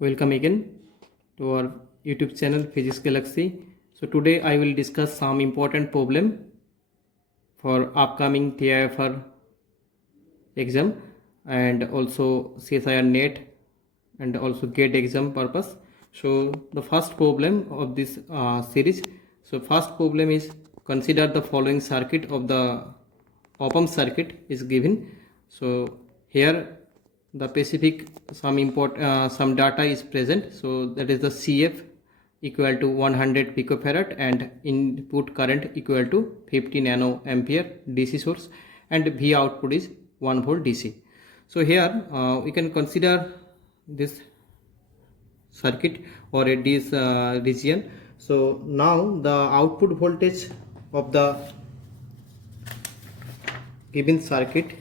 Welcome again to our YouTube channel Physics Galaxy. So today I will discuss some important problem for upcoming TIFR exam and also CSIR NET and also GATE exam purpose. So the first problem of this series. So first problem is consider the following circuit of the op-amp circuit is given. So here the specific some data is present. So that is the CF equal to 100 picofarad and input current equal to 50 nano ampere DC source and V output is 1 volt DC. So here we can consider this circuit or this region. So now the output voltage of the given circuit.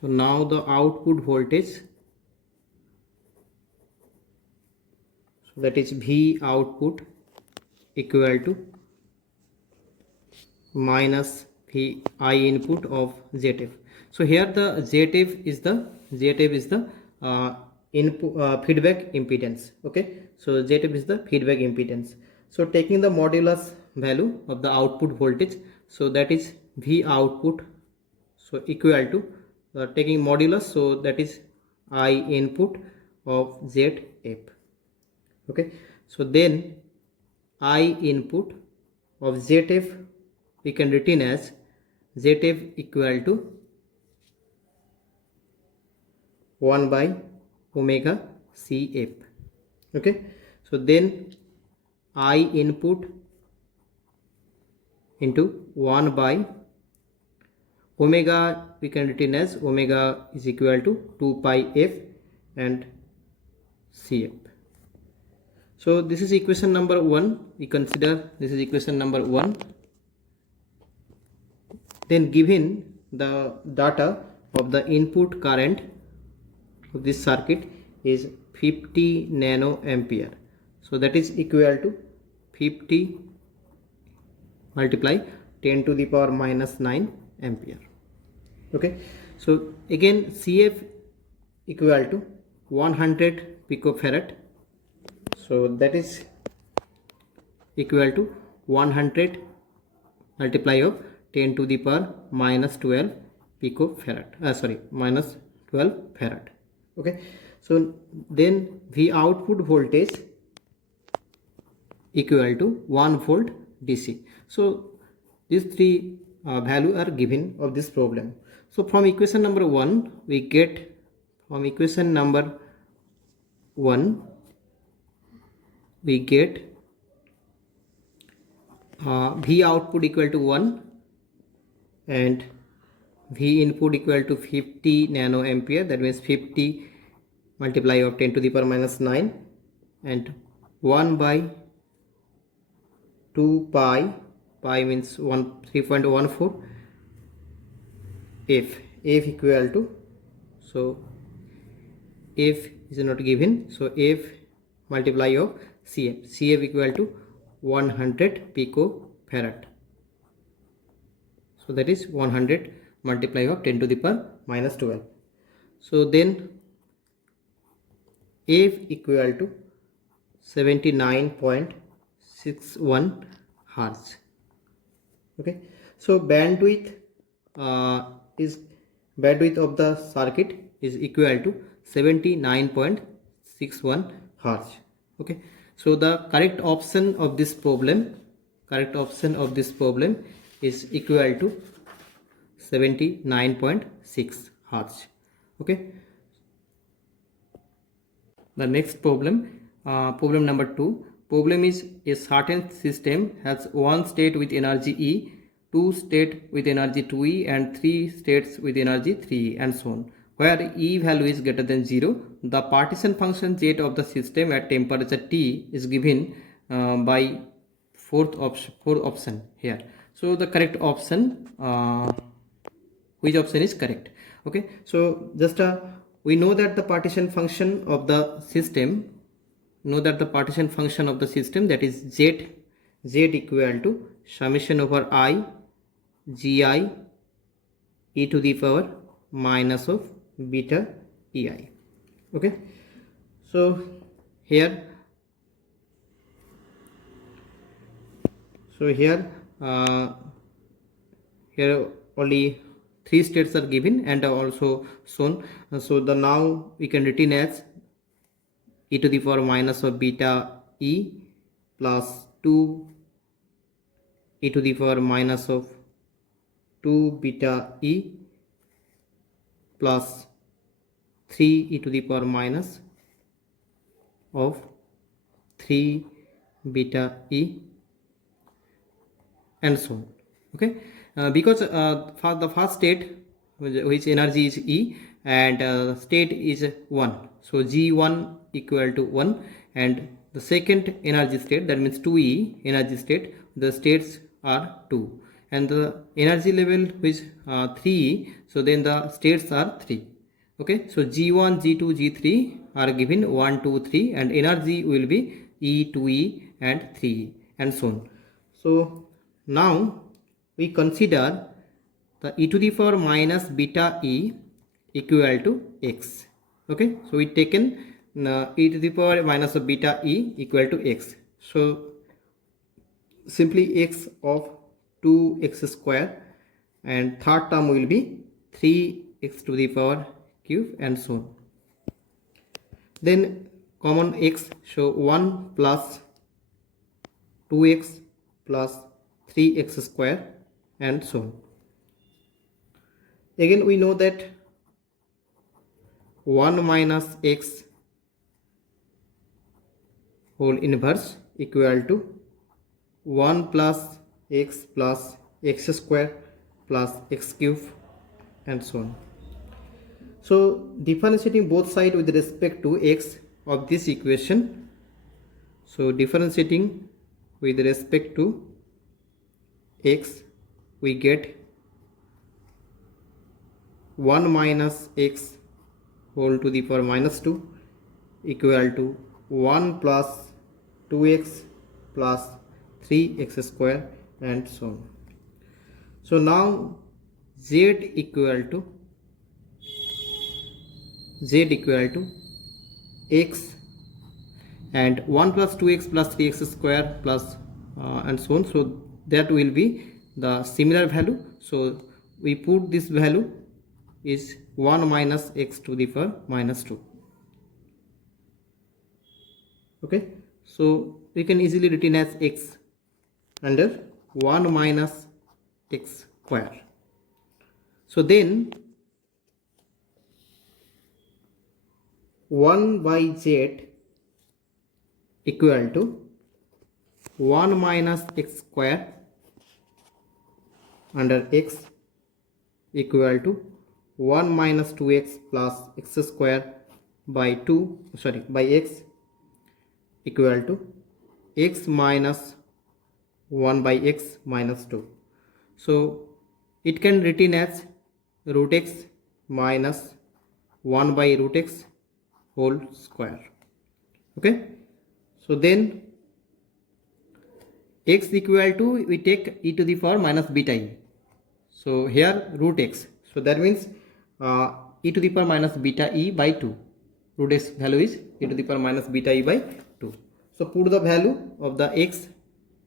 So now the output voltage, so that is V output equal to minus V I input of ZF. So here the ZF is the input feedback impedance. Okay, so ZF is the feedback impedance. So taking the modulus value of the output voltage, so that is V output, so equal to taking modulus, so that is I input of ZF. Okay, so then I input of ZF we can written as ZF equal to 1 by omega CF. Okay, so then I input into 1 by omega we can written as omega is equal to 2 pi f and CF. So this is equation number 1. We consider this is equation number 1. Then given the data of the input current of this circuit is 50 nano ampere. So that is equal to 50 multiply 10 to the power minus 9 ampere. Okay, so again CF equal to 100 picofarad. So that is equal to 100 multiply of 10 to the power minus 12 picofarad. Minus 12 farad. Okay, so then V output voltage equal to 1 volt DC. So these three value are given of this problem. So from equation number 1 we get, from equation number 1 we get V output equal to 1 and V input equal to 50 nano ampere, that means 50 multiply of 10 to the power minus 9 and 1 by 2 pi means 3.14 f equal to, so f is not given, so f multiply of CF equal to 100 picofarad. So that is 100 multiply of 10 to the power minus 12. So then F equal to 79.61 hertz. Okay, so bandwidth of the circuit is equal to 79.61 hertz. Okay, so the correct option of this problem is equal to 79.6 hertz. Okay, the next problem, problem number 2. Problem is a certain system has one state with energy E, two state with energy 2E and three states with energy 3E and so on. Where E value is greater than 0, the partition function Z of the system at temperature T is given by fourth option here. So the correct option, which option is correct? Okay, so just we know that the partition function of the system, that is Z equal to summation over I gi e to the power minus of beta ei. Okay, so here uh, here only three states are given and also shown. So the now we can written as e to the power minus of beta e plus 2 e to the power minus of 2 beta e plus 3 e to the power minus of 3 beta e and so on. Okay, because for the first state which energy is E and state is 1, so G1 equal to 1, and the second energy state, that means 2E energy state, the states are 2, and the energy level which 3E, so then the states are 3. Okay, so G1 G2 G3 are given 1 2 3, and energy will be E 2E and 3E and so on. So now we consider the e to the power minus beta e equal to x. Okay, so we taken e to the power minus of beta e equal to x. So simply x of 2x square, and third term will be 3x to the power cube and so on. Then common x, so 1 plus 2x plus 3x square and so on. Again we know that 1 minus x whole inverse equal to 1 plus x square plus x cube and so on. So differentiating both sides with respect to x of this equation, so differentiating with respect to x, we get 1 minus x whole to the power minus 2 equal to 1 plus 2x plus 3x square and so on. So now z equal to x, and 1 plus 2x plus 3x square plus and so on, so that will be the similar value. So we put this value is 1 minus x to the power minus 2. Okay, so we can easily written as x under 1 minus x square. So then 1 by z equal to 1 minus x square under x equal to 1 minus 2x plus x square by 2, sorry, by x equal to x minus 1 by x minus 2. So it can written as root x minus 1 by root x whole square. Okay, so then x equal to, we take e to the power minus beta e, so here root x, so that means e to the power minus beta e by 2, root x value is e to the power minus beta e by 2. So put the value of the x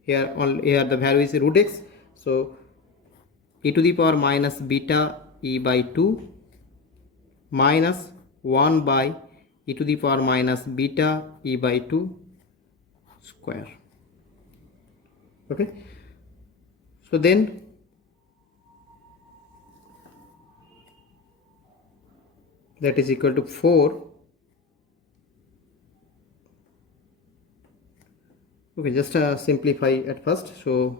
here, here the value is root x, so e to the power minus beta e by 2 minus 1 by e to the power minus beta e by 2 square. Okay, so then that is equal to 4. Okay, just simplify at first. So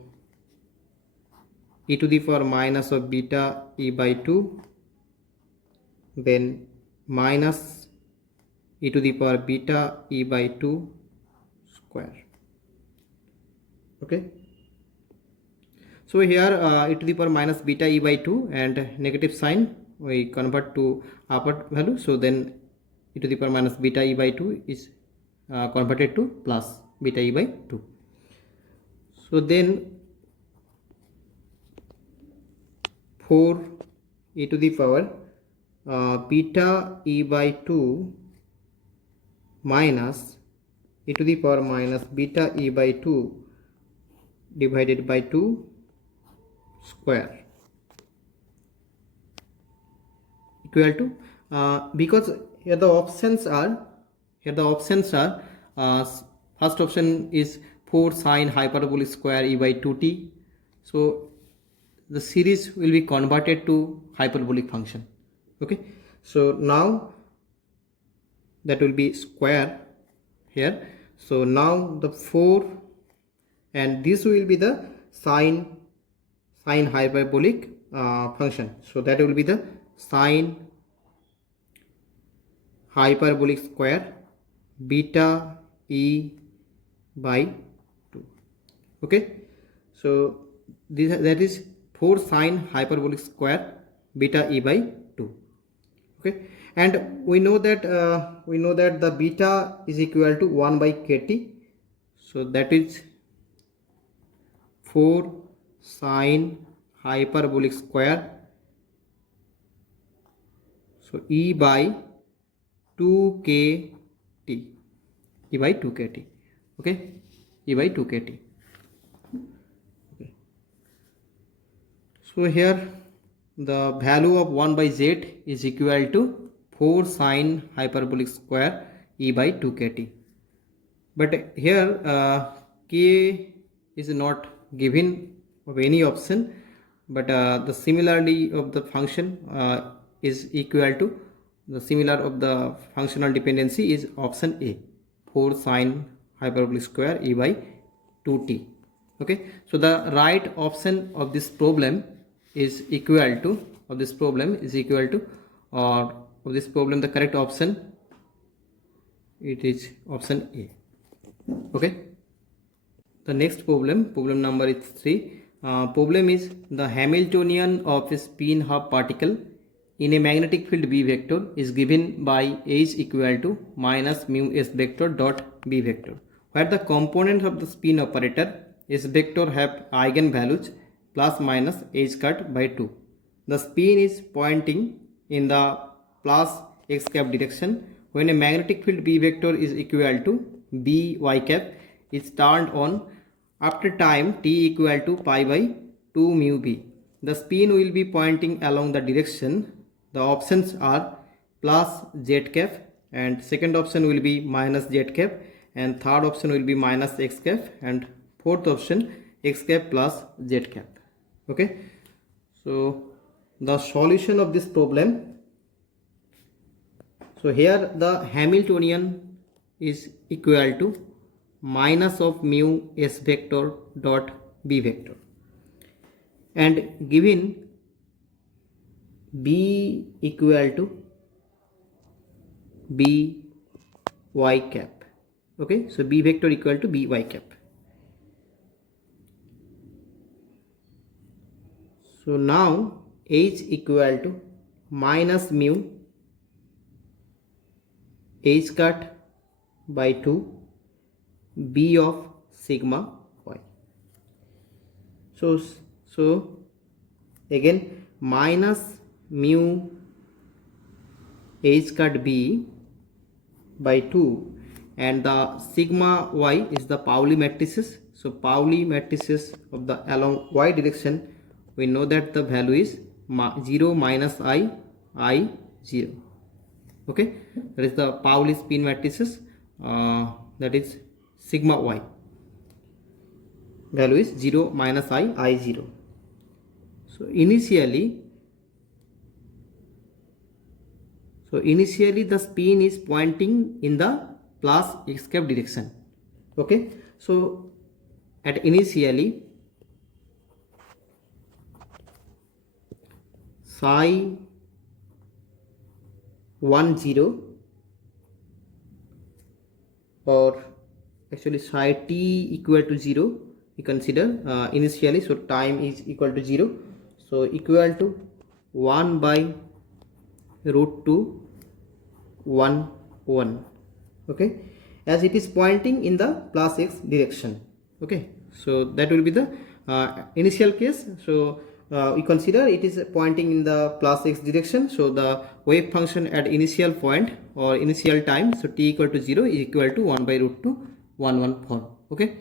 e to the power minus of beta e by 2, then minus e to the power beta e by 2 square. Okay, so here e to the power minus beta e by 2 and negative sign we convert to upper value, so then e to the power minus beta e by 2 is converted to plus beta e by 2. So then 4 e to the power beta e by 2 minus e to the power minus beta e by 2 divided by 2 square equal to because here the options are first option is 4 sine hyperbolic square e by 2t. So the series will be converted to hyperbolic function. Okay, so now that will be square here. So now the 4 and this will be the sine hyperbolic function. So that will be the sine hyperbolic square beta e by 2. Okay, so that is 4 sine hyperbolic square beta e by 2. Okay, and we know that the beta is equal to 1 by kt. So that is 4 sine hyperbolic square, so e by 2kt, e by 2kt. Okay, e by 2kt. Okay. So here the value of 1 by z is equal to 4 sine hyperbolic square e by 2kt. But here k is not given of any option, but the similarity of the function is equal to the similar of the functional dependency is option A, 4 sine hyperbolic square e by 2t. Okay, so the right option of this problem is equal to or of this problem the correct option, it is option A. Okay, the next problem number is 3. Problem is the Hamiltonian of a spin half particle in a magnetic field B vector is given by H equal to minus mu S vector dot B vector, where the components of the spin operator S vector have eigenvalues plus minus H cut by 2. The spin is pointing in the plus x cap direction. When a magnetic field B vector is equal to B y cap is turned on after time t equal to pi by 2 mu b. The spin will be pointing along the direction. The options are plus z cap, and second option will be minus z cap, and third option will be minus x cap, and fourth option x cap plus z cap. Okay, so the solution of this problem. So here the Hamiltonian is equal to minus of mu S vector dot B vector, and given B equal to B y cap. Okay, so B vector equal to B y cap. So now H equal to minus mu H cut by 2 B of sigma y. So again minus mu H cut B by 2, and the sigma y is the Pauli matrices. So Pauli matrices of the along y direction, we know that the value is 0 minus I 0. Okay, that is the Pauli spin matrices, that is sigma y value is 0 minus I 0. So initially the spin is pointing in the plus x cap direction. Okay, so at initially psi 1 0, or actually psi t equal to 0 we consider initially. So time is equal to 0, so equal to 1 by root 2 1 1. Okay, as it is pointing in the plus x direction. Okay, so that will be the initial case. So we consider it is pointing in the plus x direction. So the wave function at initial point or initial time, so t equal to 0 is equal to 1 by root 2 114. Okay,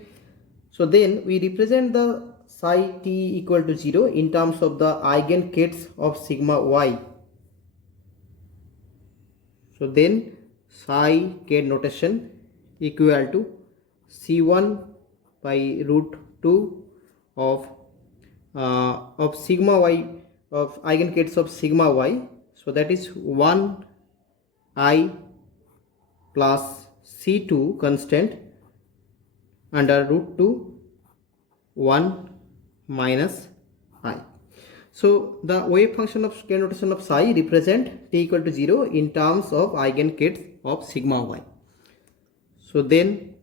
so then we represent the psi t equal to 0 in terms of the eigenkets of sigma y. So then psi k notation equal to c1 by root 2 of sigma y, of eigenkets of sigma y. So that is 1 I plus c2 constant under root 2 1 minus I. So the wave function of k notation of psi represent t equal to 0 in terms of eigenkets of sigma y. So then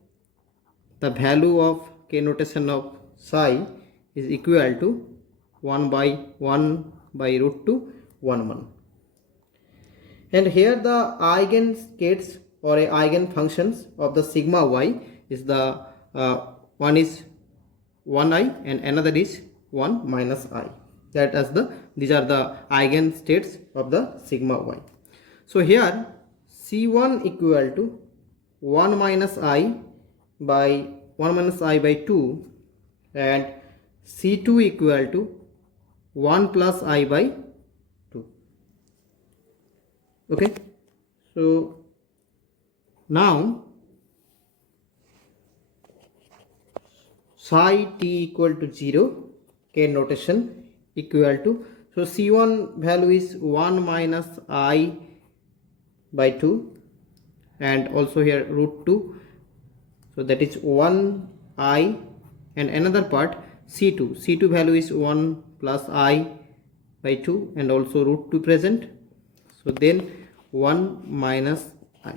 the value of k notation of psi is equal to 1 by root 2 1 1. And here the eigenstates or eigenfunctions of the sigma y is the one is 1i and another is 1 minus I. That as these are the eigenstates of the sigma y. So here c1 equal to 1 minus I by 2 and c2 equal to 1 plus I by 2. Okay, so now psi t equal to 0 k notation equal to, so c1 value is 1 minus I by 2 and also here root 2, so that is 1 I and another part c2 value is 1 plus I by 2 and also root 2 present, so then 1 minus I.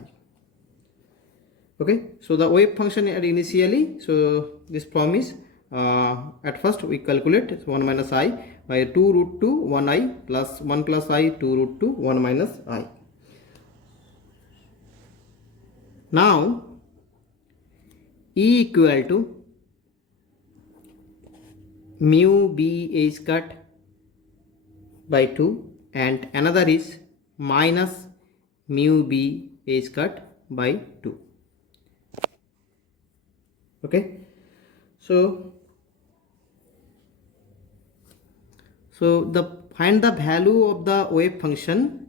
Okay, so the wave function at initially, so this form is at first we calculate 1 minus I by 2 root 2 1 I plus 1 plus I 2 root 2 1 minus I. Now E equal to mu b h cut by 2 and another is minus mu b h cut by 2. Okay, so the find the value of the wave function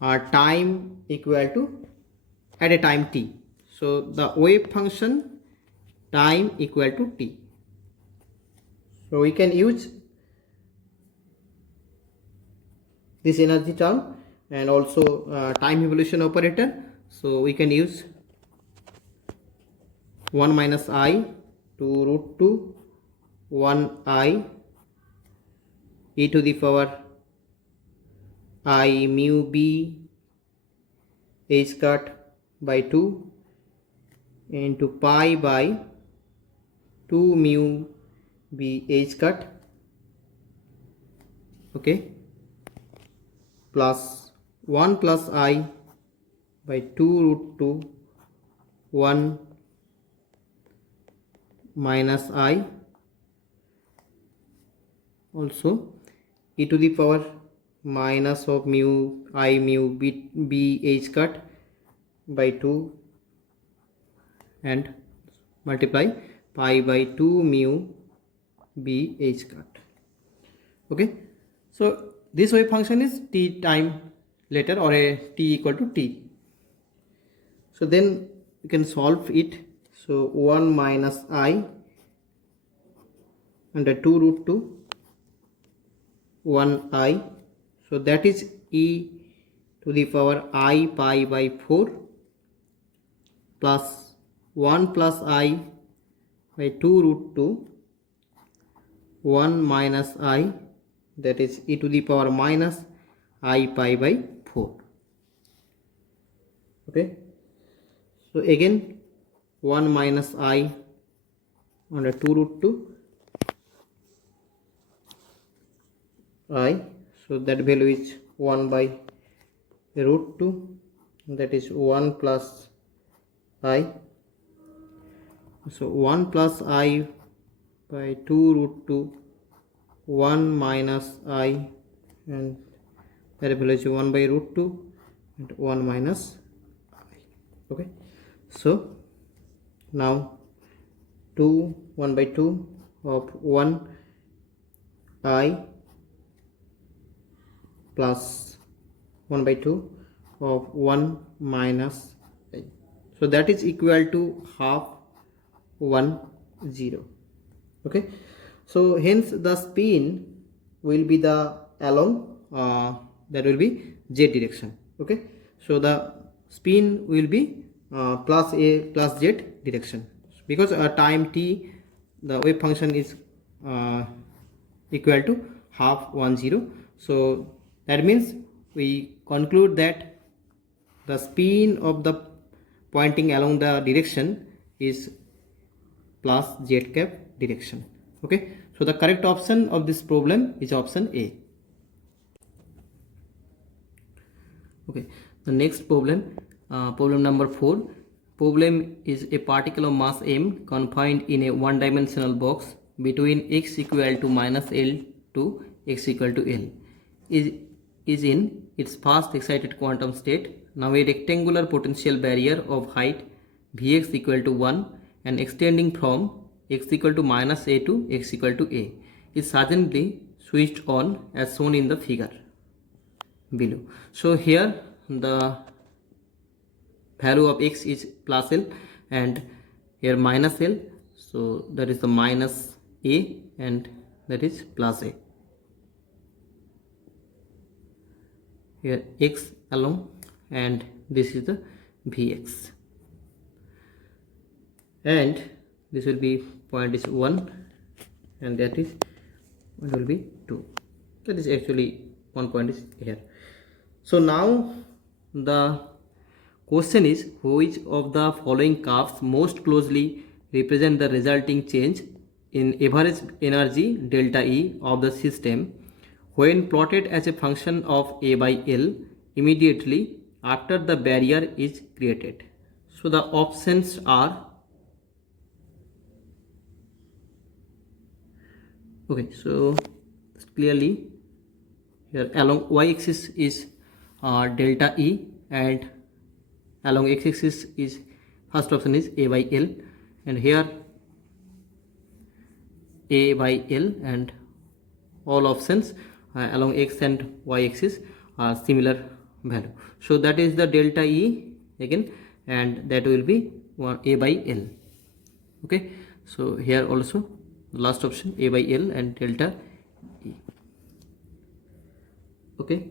time equal to at a time t. So the wave function time equal to t. So we can use this energy term and also time evolution operator. So we can use 1 minus I 2 root 2 1 I e to the power I mu b h cut by 2 into pi by 2 mu b h cut, okay, plus 1 plus I by 2 root 2 1 minus I, also e to the power minus of mu I mu b h cut by 2 and multiply pi by 2 mu b h cut. Okay, so this wave function is t time later or a t equal to t. So then we can solve it. So 1 minus I under 2 root 2 1 I, so that is e to the power I pi by 4 plus 1 plus I by 2 root 2 1 minus I, that is e to the power minus I pi by 4. Okay, so again 1 minus I under 2 root 2 I, so that value is 1 by root 2, that is 1 plus I, so 1 plus I by 2 root 2 1 minus I, and that value is 1 by root 2 and 1 minus I. Okay, so now 1 by 2 of 1 I plus 1 by 2 of 1 minus I. So that is equal to half 1 0. Okay, so hence the spin will be the along that will be z direction. Okay, so the spin will be plus a plus z direction, because time t the wave function is equal to half 1 0. So that means we conclude that the spin of the pointing along the direction is plus z cap direction. Okay, so the correct option of this problem is option A. Okay, the next problem, problem number 4. Problem is a particle of mass m confined in a one-dimensional box between x equal to minus L to x equal to L is in its fast excited quantum state. Now a rectangular potential barrier of height Vx equal to 1 and extending from x equal to minus a to x equal to a is suddenly switched on as shown in the figure below. So here the value of x is plus L and here minus L, so that is the minus a and that is plus a. Here x along and this is the Vx, and this will be point is 1 and that is it will be 2. That is actually 1 point is here. So now the question is, which of the following curves most closely represent the resulting change in average energy delta E of the system when plotted as a function of A by L immediately after the barrier is created. So the options are, okay, so clearly here along y-axis is delta E and along x-axis is first option is A by L, and here A by L, and all options along x and y-axis are similar value. So that is the delta E again, and that will be A by L. Okay, so here also the last option A by L and delta E. Okay,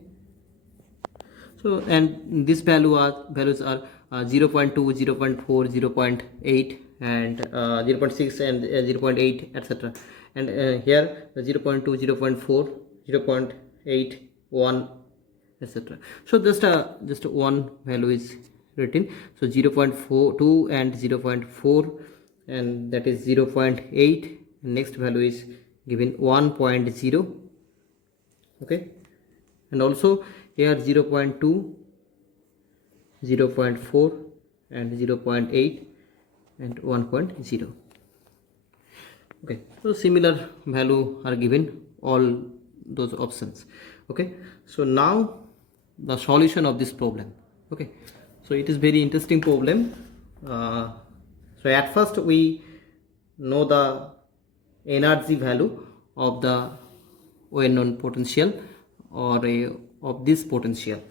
so and this values are 0.2, 0.4, 0.8 and 0.6 and 0.8 etc. And here the 0.2, 0.4, 0.8, 1 etc. So just one value is written. So 0.42 and 0.4 and that is 0.8. Next value is given 1.0. Okay, and also here 0.2, 0.4 and 0.8 and 1.0. Okay, so similar value are given all those options. Okay, so now the solution of this problem. Okay, so it is very interesting problem. So at first we know the energy value of the unknown potential or of this potential.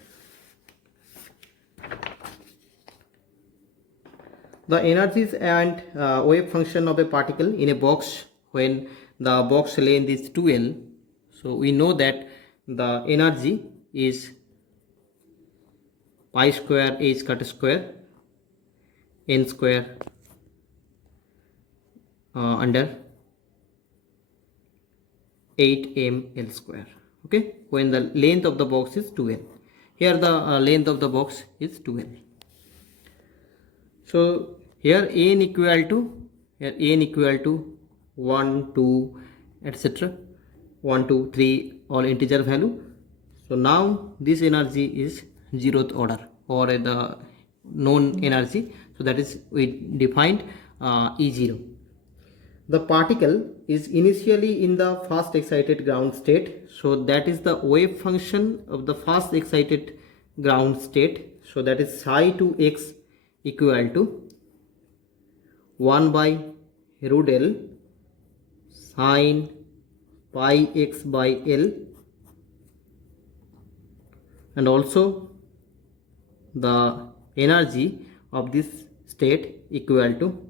The energies and wave function of a particle in a box when the box length is 2L. So we know that the energy is pi square h cut square n square under 8ml square. Okay, when the length of the box is 2L. Here the length of the box is 2L. So here n equal to 1, 2 etc. 1, 2, 3 all integer value. So now this energy is 0th order or the known energy. So that is we defined E0. the particle is initially in the fast excited ground state. So that is the wave function of the fast excited ground state. So that is psi to x equal to 1 by root L sine pi x by L, and also the energy of this state equal to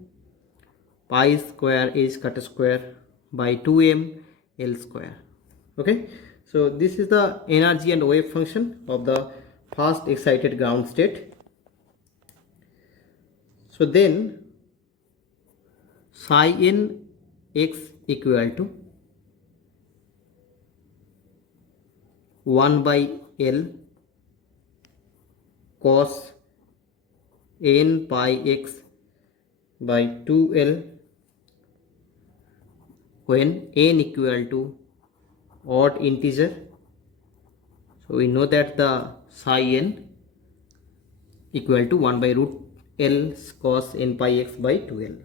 pi square h cut square by 2m L square. Okay, so this is the energy and wave function of the fast excited ground state. So then psi n x equal to 1 by L cos n pi x by 2L when n equal to odd integer. So we know that the psi n equal to 1 by root L cos n pi x by 2L.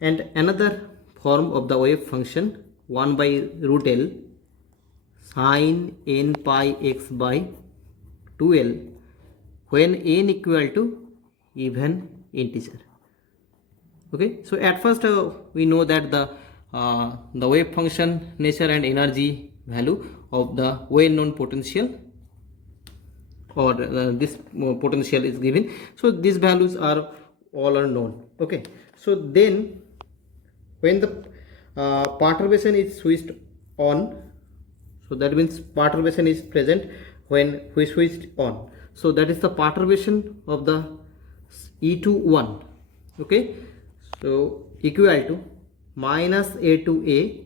And another form of the wave function 1 by root L sin n pi x by 2L when n equal to even integer. Okay, so at first we know that the wave function nature and energy value of the well known potential, or this potential is given. So these values are all are known. Okay, so then when the perturbation is switched on, so that means perturbation is present when we switched on. So that is the perturbation of the E21. Okay, so equal to minus A to A.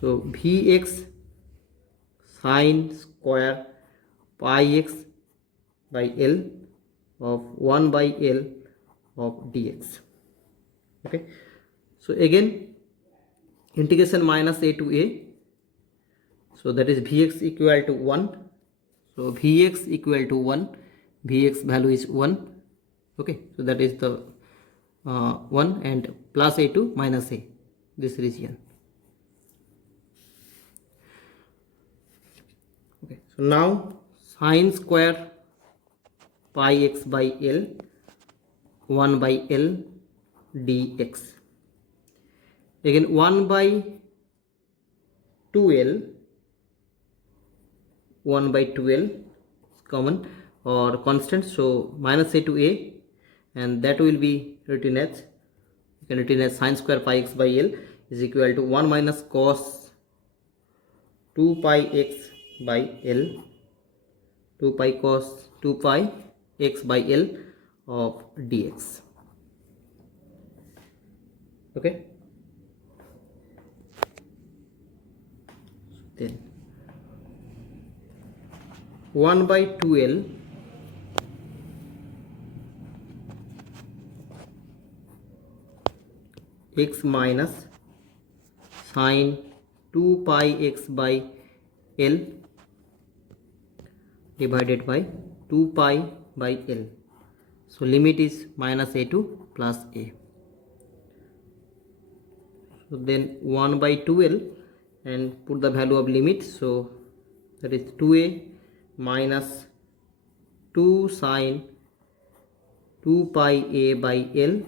So Vx sine square pi x by L of 1 by L of dx. Okay, so again integration minus A to A. So that is Vx equal to 1. So Vx equal to 1. Vx value is 1. Okay, so that is the 1, and plus A to minus A, this region. Okay, so now sine square pi x by L 1 by L dx. Again 1 by 2L, 1 by 2L is common or constant, so minus A to A, and that will be written as, you can written as sine square pi x by L is equal to 1 minus cos 2 pi x by L, 2 pi cos 2 pi x by L of dx. Okay, then 1 by 2L x minus sine 2 pi x by L divided by 2 pi by L. So limit is minus A to plus A. So then 1 by 2L and put the value of limit. So that is 2A minus 2 sine 2 pi A by L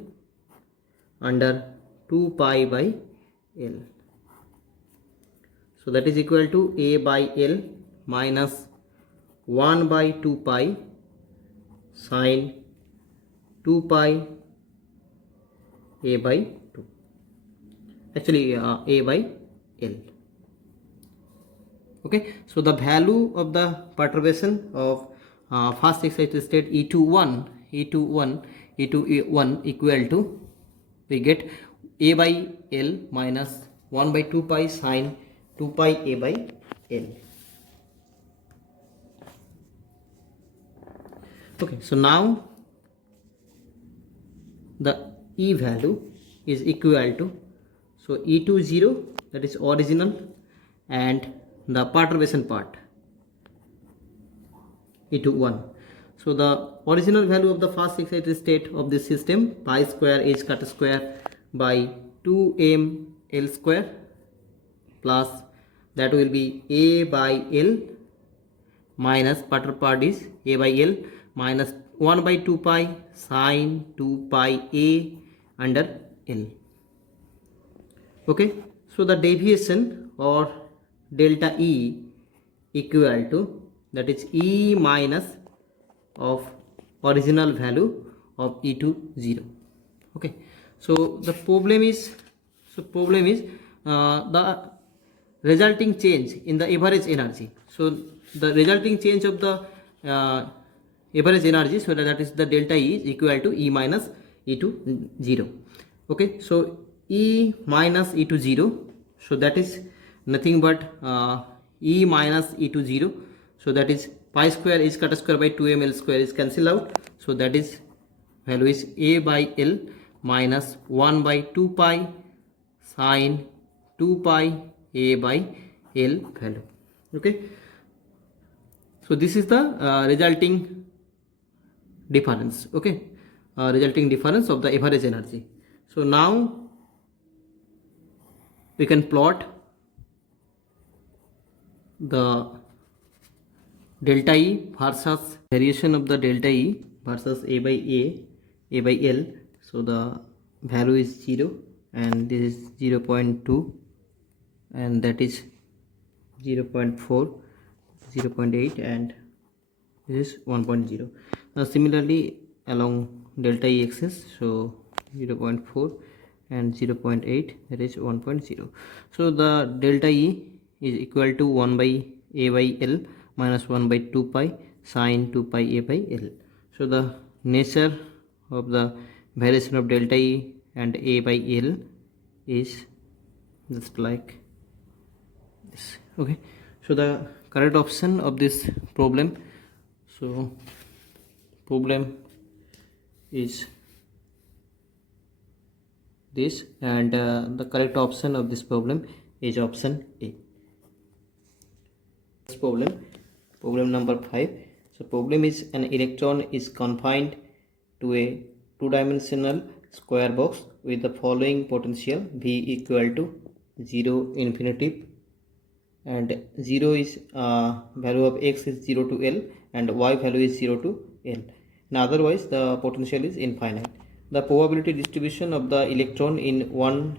under 2 pi by L. So that is equal to A by L minus 1 by 2 pi sine 2 pi A by 2. Actually A by L. Okay, so the value of the perturbation of fast excited state E21 equal to, we get A by L minus 1 by 2 pi sine 2 pi A by L. Okay, so now the E value is equal to, so E20, that is original, and the perturbation part E21. So the original value of the fast excited state of this system, pi square h cut square by 2m L square plus that will be A by L minus part is A by L minus 1 by 2 pi sine 2 pi A under L. Okay, so the deviation or delta E equal to, that is E minus of original value of E to 0. Okay, so the problem is the resulting change in the average energy. So the resulting change of the average energy, so that is the delta E is equal to E minus E to 0. Okay, so E minus E to 0, so that is nothing but E minus E to 0, so that is pi square is cut square by 2m L square is cancel out, so that is value is A by L minus 1 by 2 pi sine 2 pi A by L value. Okay, so this is the resulting difference. Okay, resulting difference of the average energy. So now we can plot the delta E versus variation of the delta E versus A by L. So the value is 0 and this is 0.2 and that is 0.4, 0.8 and this is 1.0. Now similarly along delta E axis, so 0.4 and 0.8, that is 1.0. so the delta E is equal to 1 by A by L minus 1 by 2 pi sine 2 pi A by L. So the nature of the variation of delta E and A by L is just like this. Okay, so the correct option of this problem, so problem is this, and the correct option of this problem is option A. This problem number 5. So problem is an electron is confined to a two-dimensional square box with the following potential: V equal to 0 infinity, and 0 is value of x is 0 to L and y value is 0 to L, and otherwise the potential is infinite. The probability distribution of the electron in one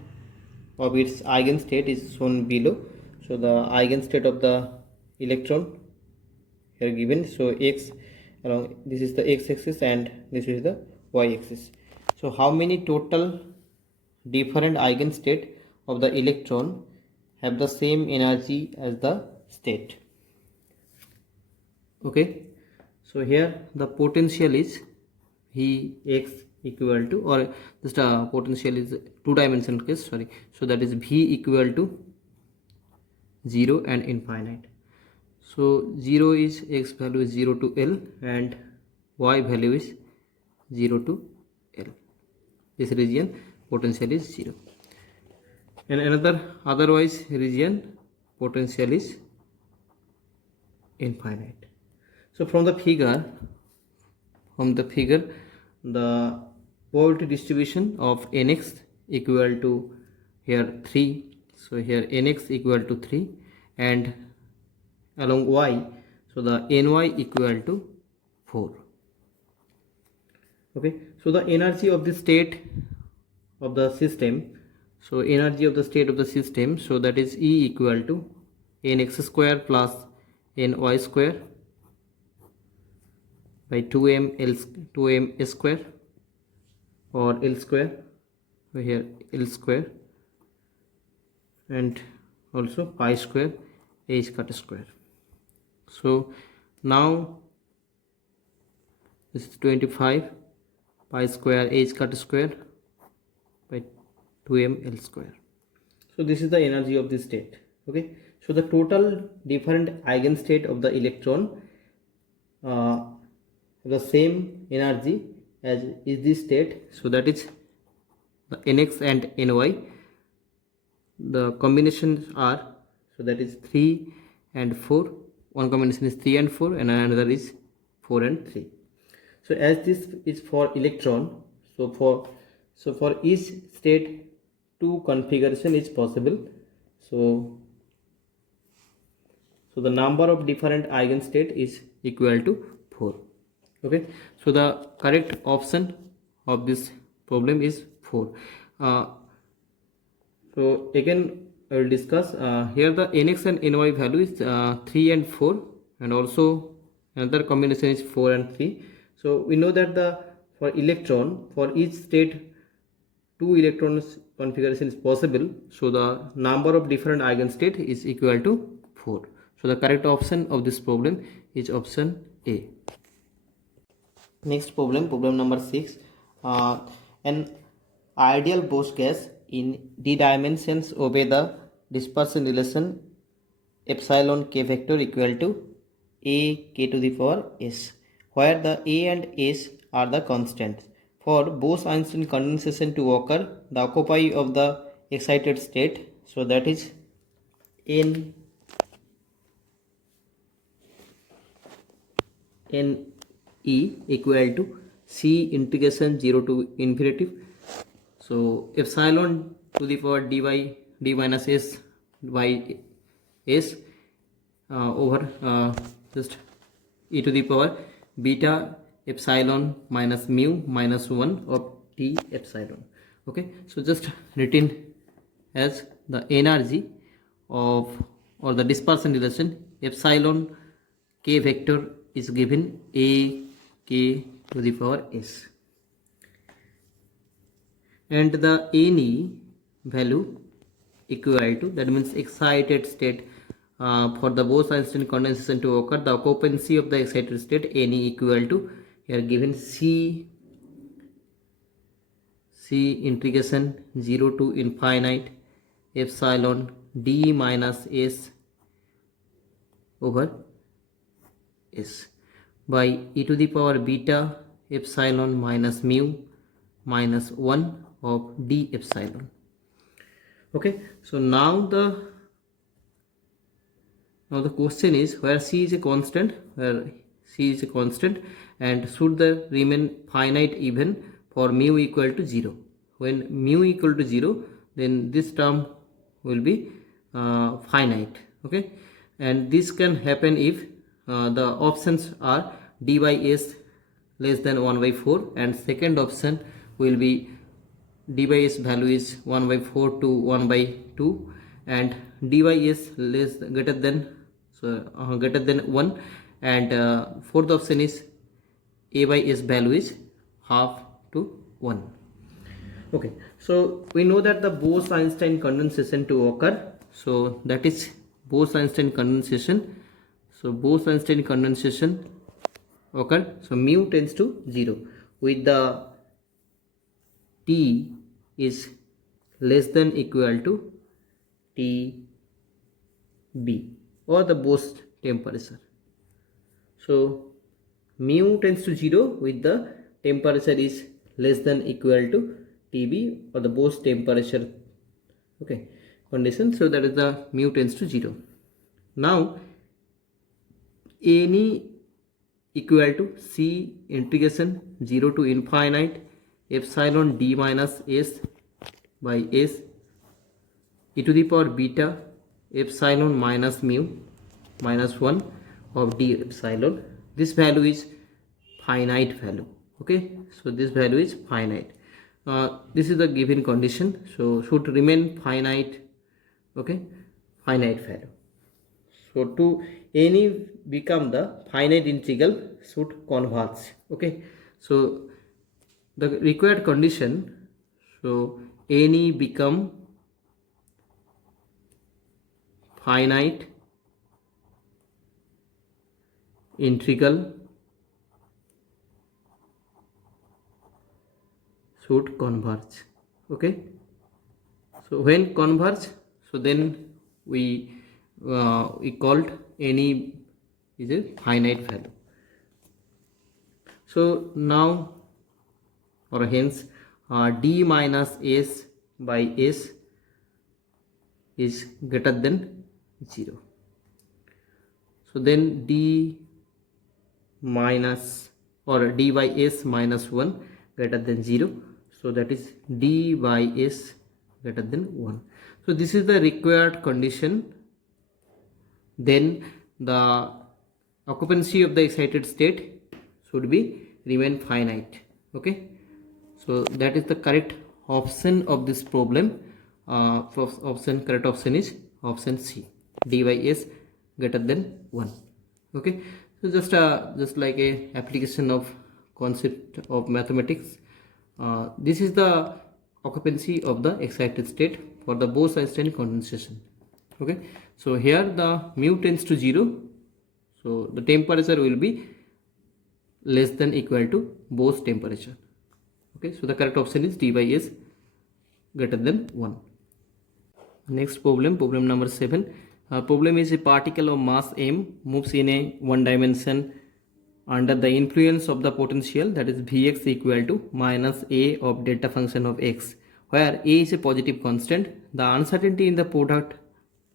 of its eigenstate is shown below. So the eigenstate of the electron here given, so x along, this is the x-axis and this is the y-axis. So how many total different eigenstate of the electron have the same energy as the state? Okay, so here the potential is Vx equal to, or this potential is two-dimensional case, sorry, so that is V equal to 0 and infinite. So 0 is x value is 0 to L and y value is 0 to L. This region potential is 0, and another otherwise region potential is infinite. So from the figure the probability distribution of nx equal to here 3, so here nx equal to 3, and along y, so the ny equal to 4. Okay, so the energy of the state of the system, so energy of the state of the system, so that is E equal to nx square plus ny square by 2m s square or L square, so here L square, and also pi square h cut square. So now this is 25 pi square h cut square by 2m L square. So this is the energy of the state. Okay, so the total different eigenstate of the electron the same energy as is this state, so that is the nx and ny. The combinations are, so that is 3 and 4, one combination is 3 and 4 and another is 4 and 3. So as this is for electron, so for each state two configuration is possible. So the number of different eigenstate is equal to 4. Okay, so the correct option of this problem is 4. So again I will discuss here the nx and ny value is 3 and 4, and also another combination is 4 and 3. So we know that the for electron, for each state 2 electrons configuration is possible, so the number of different eigenstate is equal to 4. So the correct option of this problem is option A. Next problem, problem number 6. An ideal Bose gas in d dimensions obey the dispersion relation epsilon k vector equal to a k to the power s, where the a and s are the constants. For Bose-Einstein condensation to occur, the occupy of the excited state, so that is n e equal to c integration 0 to infinity. So epsilon to the power d by d minus s by s over just e to the power beta epsilon minus mu minus 1 of t epsilon. Okay, so just written as the energy of or the dispersion relation epsilon k vector is given a k to the power s, and the ne value equal to, that means excited state for the Bose-Einstein condensation to occur, the occupancy of the excited state ne equal to, here given c integration 0 to infinite epsilon d minus s over s by e to the power beta epsilon minus mu minus 1 of d epsilon. Okay, so now the question is, where c is a constant, and should the remain finite even for mu equal to 0. When mu equal to 0, then this term will be finite. Okay, and this can happen if the options are d by s less than 1 by 4, and second option will be d by s value is 1 by 4 to 1 by 2, and d by s greater than 1, and fourth option is a by s value is half to 1. Okay, so we know that the Bose-Einstein condensation to occur, so that is Bose-Einstein condensation. So Bose-Einstein condensation occur, so mu tends to 0 with the T is less than equal to TB, or the Bose temperature. So mu tends to 0 with the temperature is less than equal to TB, or the Bose temperature, okay, condition. So that is the mu tends to 0. Now Ne equal to c integration 0 to infinite epsilon d minus s by s e to the power beta epsilon minus mu minus 1 of d epsilon. This value is finite value. Okay, so this value is finite. This is the given condition, so should remain finite. Okay, finite value. So to any become the finite integral should converge. Okay, so the required condition, so any become finite integral should converge. Okay, so when converge, so then we called any is a finite value. So now, or hence d minus s by s is greater than 0. So then d minus or d by s minus 1 greater than 0. So that is d by s greater than 1. So this is the required condition. Then the occupancy of the excited state should be remain finite. Okay, so that is the correct option of this problem. Correct option is option C, d by s greater than 1. Okay, so just like a application of concept of mathematics, this is the occupancy of the excited state for the Bose-Einstein condensation. Okay, so here the mu tends to 0, so the temperature will be less than equal to Bose temperature. Okay, so the correct option is d by s greater than 1. Next problem number 7. Problem is a particle of mass m moves in a one dimension under the influence of the potential, that is Vx equal to minus a of delta function of x, where a is a positive constant. The uncertainty in the product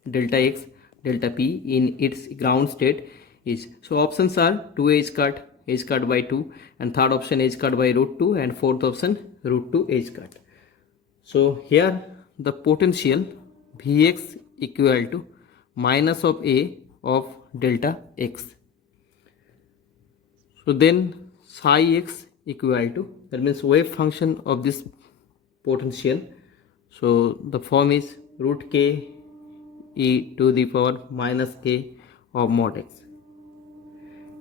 delta x delta p in its ground state is, so options are 2 h cut by 2, and third option h cut by root 2, and fourth option root 2 h cut. So here the potential Vx equal to minus of a of delta x. So then psi x equal to, that means wave function of this potential. So the form is root k e to the power minus k of mod x,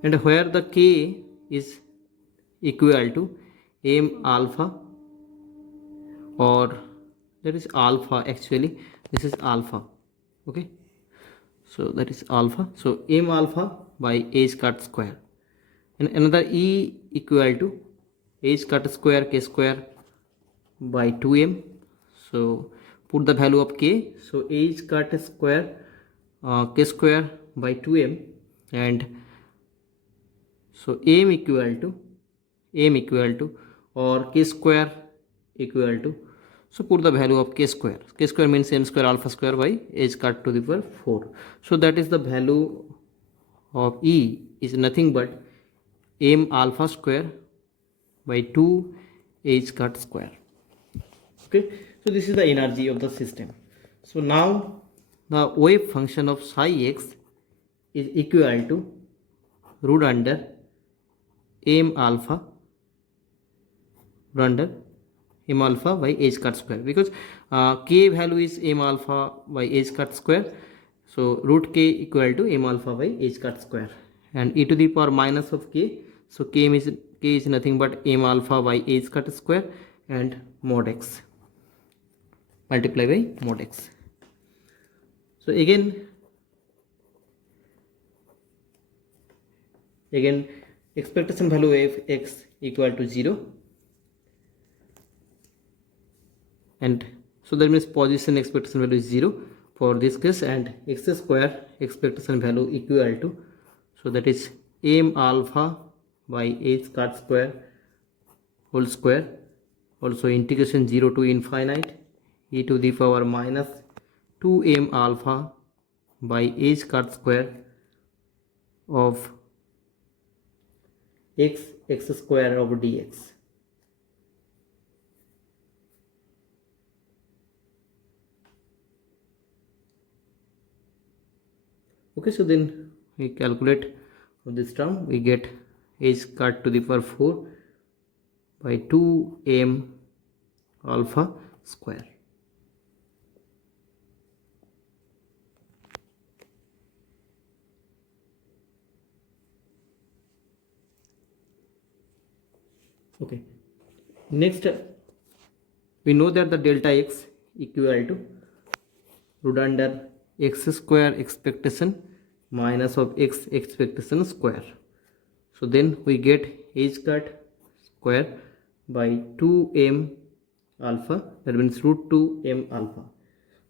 and where the k is equal to m alpha, or that is alpha, actually this is alpha. Okay, so that is alpha, so m alpha by h cut square, and another e equal to h cut square k square by 2m. So put the value of k, so h cut square k square by 2m, and so m equal to or k square equal to, so put the value of k square means m square alpha square by h cut to the power 4. So that is the value of E is nothing but m alpha square by 2 h cut square. Okay, so this is the energy of the system. So now the wave function of psi x is equal to root under m alpha by h cut square, because k value is m alpha by h cut square, so root k equal to m alpha by h cut square, and e to the power minus of k, so k is nothing but m alpha by h cut square and mod x multiply by mod x. So again expectation value of x equal to 0, and so that means position expectation value is 0 for this case, and x square expectation value equal to, so that is m alpha by h cut square whole square, also integration 0 to infinite e to the power minus 2m alpha by h cut square of x square over dx. Okay, so then we calculate this term, we get h cut to the power 4 by 2m alpha square. Okay, next we know that the delta x equal to root under x square expectation minus of x expectation square. So then we get h cut square by 2m alpha, that means root 2m alpha.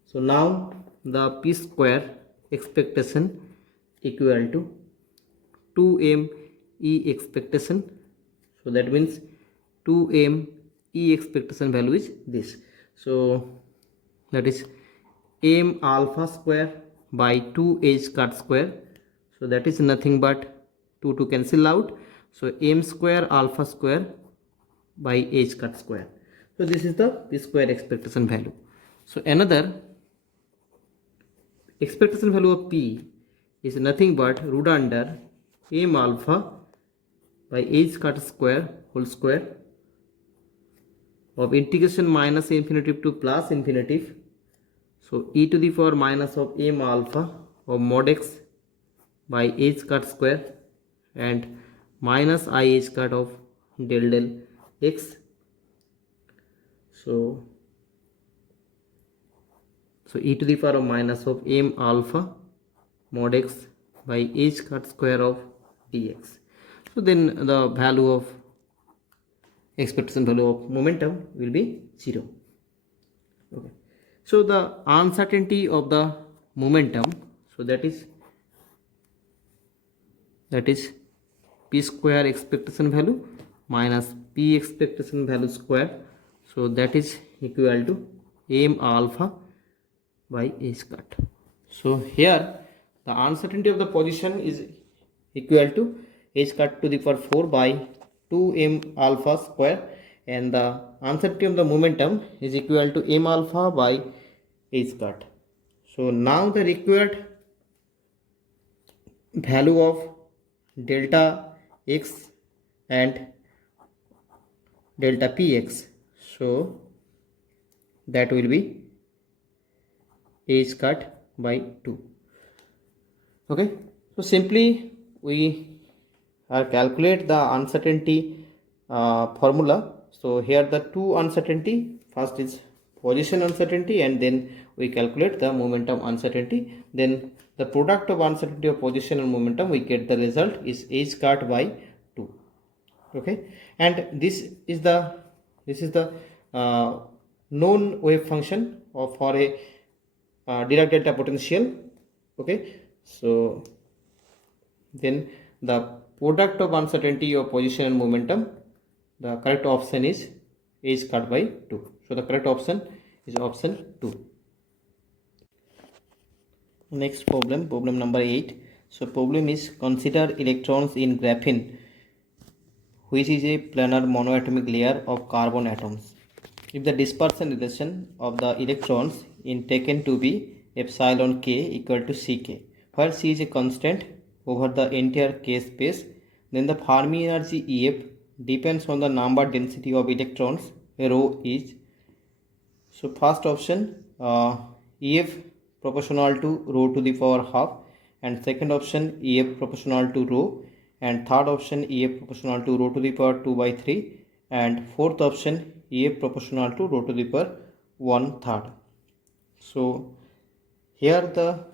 So now the p square expectation equal to 2m e expectation, so that means 2m e expectation value is this, so that is m alpha square by 2h cut square, so that is nothing but 2 to cancel out, so m square alpha square by h cut square. So this is the p square expectation value. So another expectation value of P is nothing but root under m alpha by h cut square whole square of integration minus infinity to plus infinity. So e to the power minus of m alpha of mod x by h cut square and minus I h cut of del x. So e to the power of minus of m alpha mod x by h cut square of dx. So then the value of expectation value of momentum will be 0. Okay. So the uncertainty of the momentum, so that is p square expectation value minus p expectation value square, so that is equal to m alpha by h cut. So here the uncertainty of the position is equal to h cut to the power 4 by 2m alpha square, and the uncertainty of the momentum is equal to m alpha by h cut. So now the required value of delta x and delta px, so that will be h cut by 2. Okay, so simply we calculate the uncertainty formula. So here the two uncertainty, first is position uncertainty and then we calculate the momentum uncertainty, then the product of uncertainty of position and momentum, we get the result is h cut by 2. Okay, and this is the known wave function of for a Dirac delta potential. Okay, so then the product of uncertainty of position and momentum, the correct option is h cut by 2. So the correct option is option 2. Next problem, problem number 8. So problem is consider electrons in graphene, which is a planar monoatomic layer of carbon atoms. If the dispersion relation of the electrons is taken to be epsilon k equal to ck, where c is a constant over the entire k space, then the Fermi energy EF depends on the number density of electrons rho is. So first option EF proportional to rho to the power half, and second option EF proportional to rho, and third option EF proportional to rho to the power 2 by 3, and fourth option EF proportional to rho to the power 1/3. So here the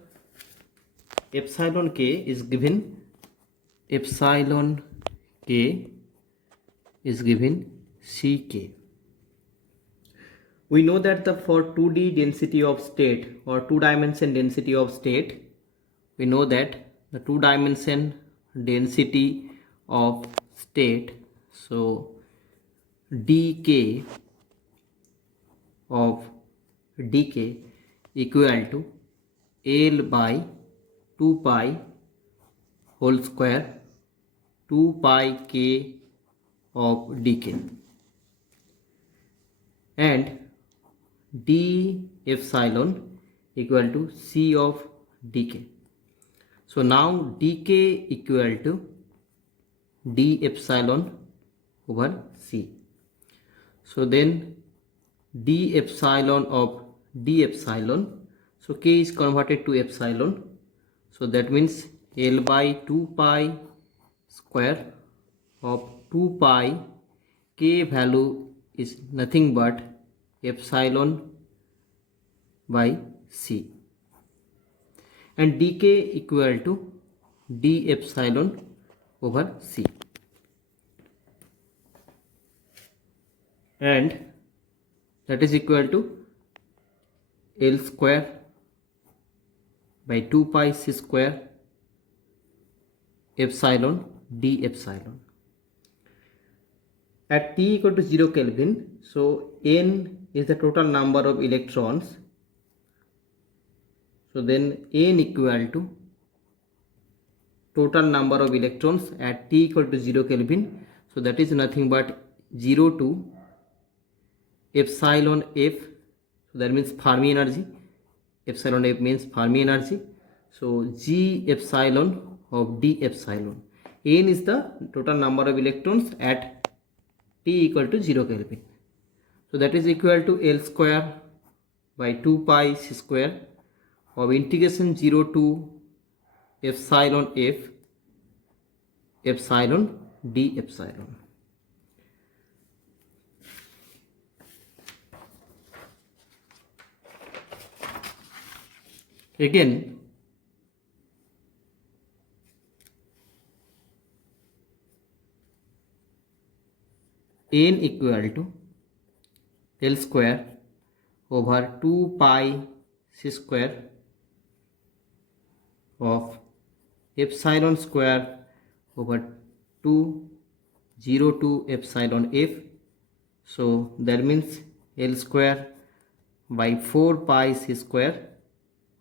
epsilon k is given, epsilon k is given ck. We know that the for 2D density of state or 2-dimension density of state, we know that the 2-dimension density of state, so dk of dk equal to L by 2 pi whole square 2 pi k of dk, and d epsilon equal to c of dk. So now dk equal to d epsilon over c. So then d epsilon of d epsilon, so k is converted to epsilon, so that means L by 2 pi square of 2 pi k value is nothing but epsilon by c, and dk equal to d epsilon over c, and that is equal to L square by 2 pi c square epsilon d epsilon. At t equal to 0 Kelvin, so n is the total number of electrons, so then n equal to total number of electrons at t equal to 0 Kelvin, so that is nothing but 0 to epsilon f, so So that means Fermi energy. Epsilon F means Fermi energy. So G epsilon of D epsilon. N is the total number of electrons at T equal to 0 Kelvin. So that is equal to L square by 2 pi c square of integration 0 to epsilon F epsilon D epsilon. Again, N equal to L square over 2 pi c square of epsilon square over 2 0 to epsilon F. So that means L square by 4 pi c square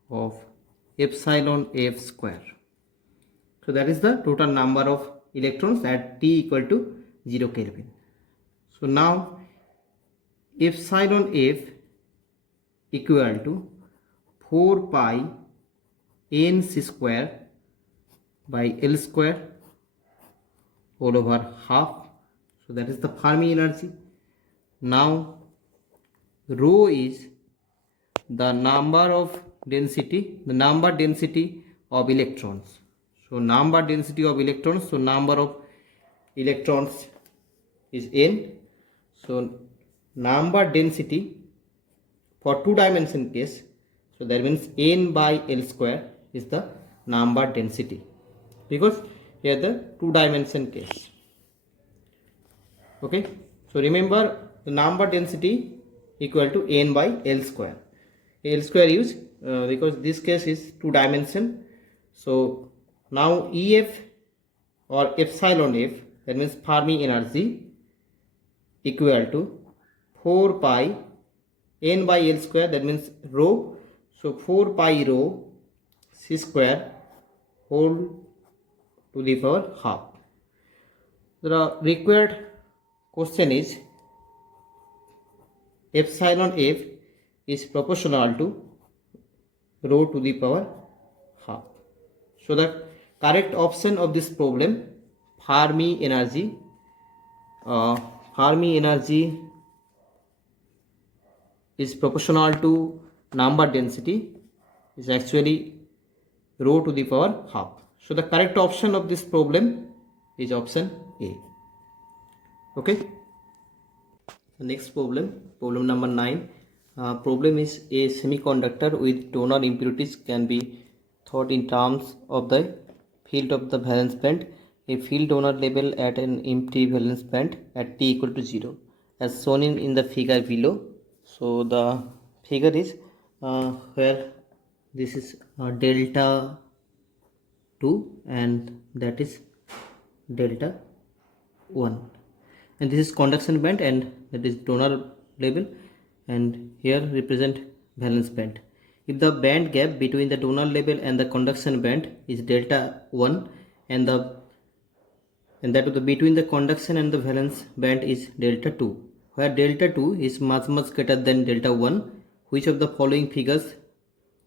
of epsilon F square. So that is the total number of electrons at T equal to 0 Kelvin. So now epsilon F equal to 4 pi n c square by L square all over half. So that is the Fermi energy. Now rho is the number of density, the number density of electrons. So number density of electrons, so number of electrons is n. So number density for 2-dimension case, so that means n by L square is the number density, because here the 2-dimension case. Okay, so remember the number density equal to n by L square. L square is because this case is 2-dimension. So now EF or epsilon F, that means Fermi energy, equal to 4 pi n by L square, that means rho. So 4 pi rho c square whole to the power half. The required question is epsilon F is proportional to rho to the power half. So the correct option of this problem, Fermi energy is proportional to number density, is actually rho to the power half. So the correct option of this problem is option A. Okay. The next problem, problem number 9. Problem is a semiconductor with donor impurities can be thought in terms of the field of the valence band. A field donor level at an empty valence band at T equal to 0, as shown in the figure below. So the figure is where this is delta 2 and that is delta 1, and this is conduction band and that is donor level, and here represent valence band. If the band gap between the donor level and the conduction band is delta 1 and that between the conduction and the valence band is delta 2, where delta 2 is much greater than delta 1, which of the following figures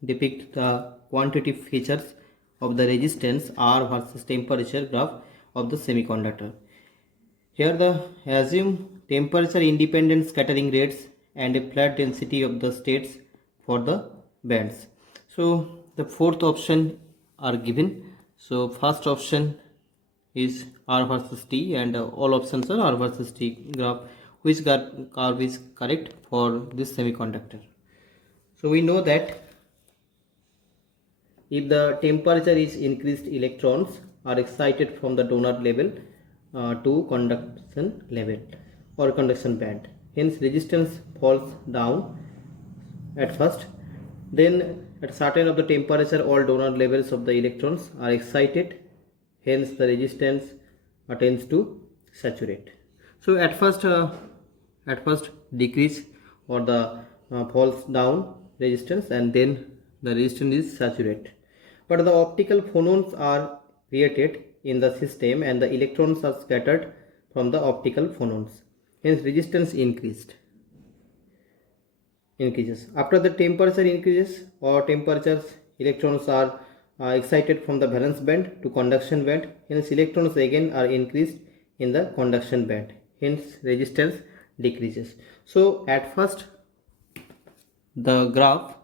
depict the quantitative features of the resistance R versus temperature graph of the semiconductor? Here the assume temperature independent scattering rates and a flat density of the states for the bands. So the fourth option are given. So first option is R versus T, and all options are R versus T graph. Which curve is correct for this semiconductor? So we know that if the temperature is increased, electrons are excited from the donor level to conduction level or conduction band. Hence resistance falls down at first. Then at certain of the temperature, all donor levels of the electrons are excited. Hence the resistance tends to saturate. So at first decrease or the falls down resistance, and then the resistance is saturated. But the optical phonons are created in the system and the electrons are scattered from the optical phonons. Hence resistance increased. increases. After the temperature increases or temperatures, electrons are excited from the valence band to conduction band. Hence electrons again are increased in the conduction band. Hence resistance decreases. So at first the graph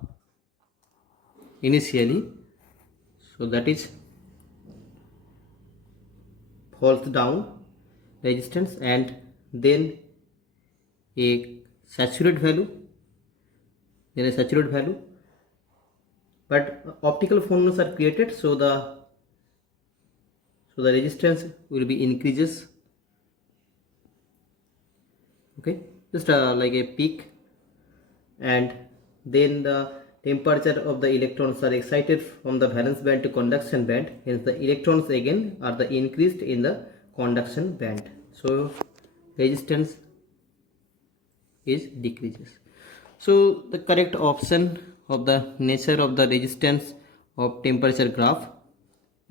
initially, so that is falls down resistance, and then a saturate value, but optical phenomena are created, so the resistance will be increases. Okay, just like a peak, and then the temperature of the electrons are excited from the valence band to conduction band. Hence the electrons again are the increased in the conduction band, so resistance is decreases. So the correct option of the nature of the resistance of temperature graph,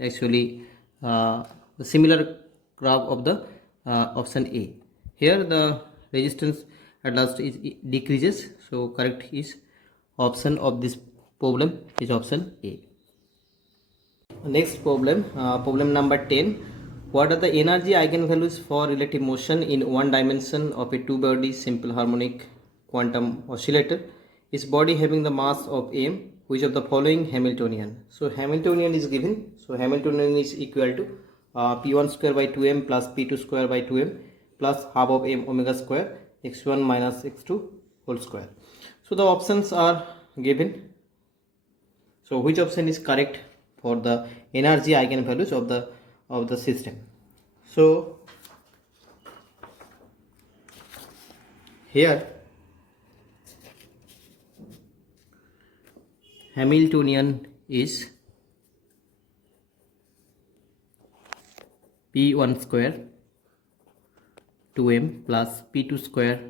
actually the similar graph of the option A. Here the resistance at last is decreases, so correct is option of this problem is option A. Next problem, problem number 10. What are the energy eigenvalues for relative motion in one dimension of a two-body simple harmonic quantum oscillator? Is body having the mass of m? Which of the following Hamiltonian? So Hamiltonian is given. So Hamiltonian is equal to p1 square by 2m plus p2 square by 2m plus half of m omega square x1 minus x2 whole square. So the options are given. So which option is correct for the energy eigenvalues of the system? So here Hamiltonian is p1 square 2m plus p2 square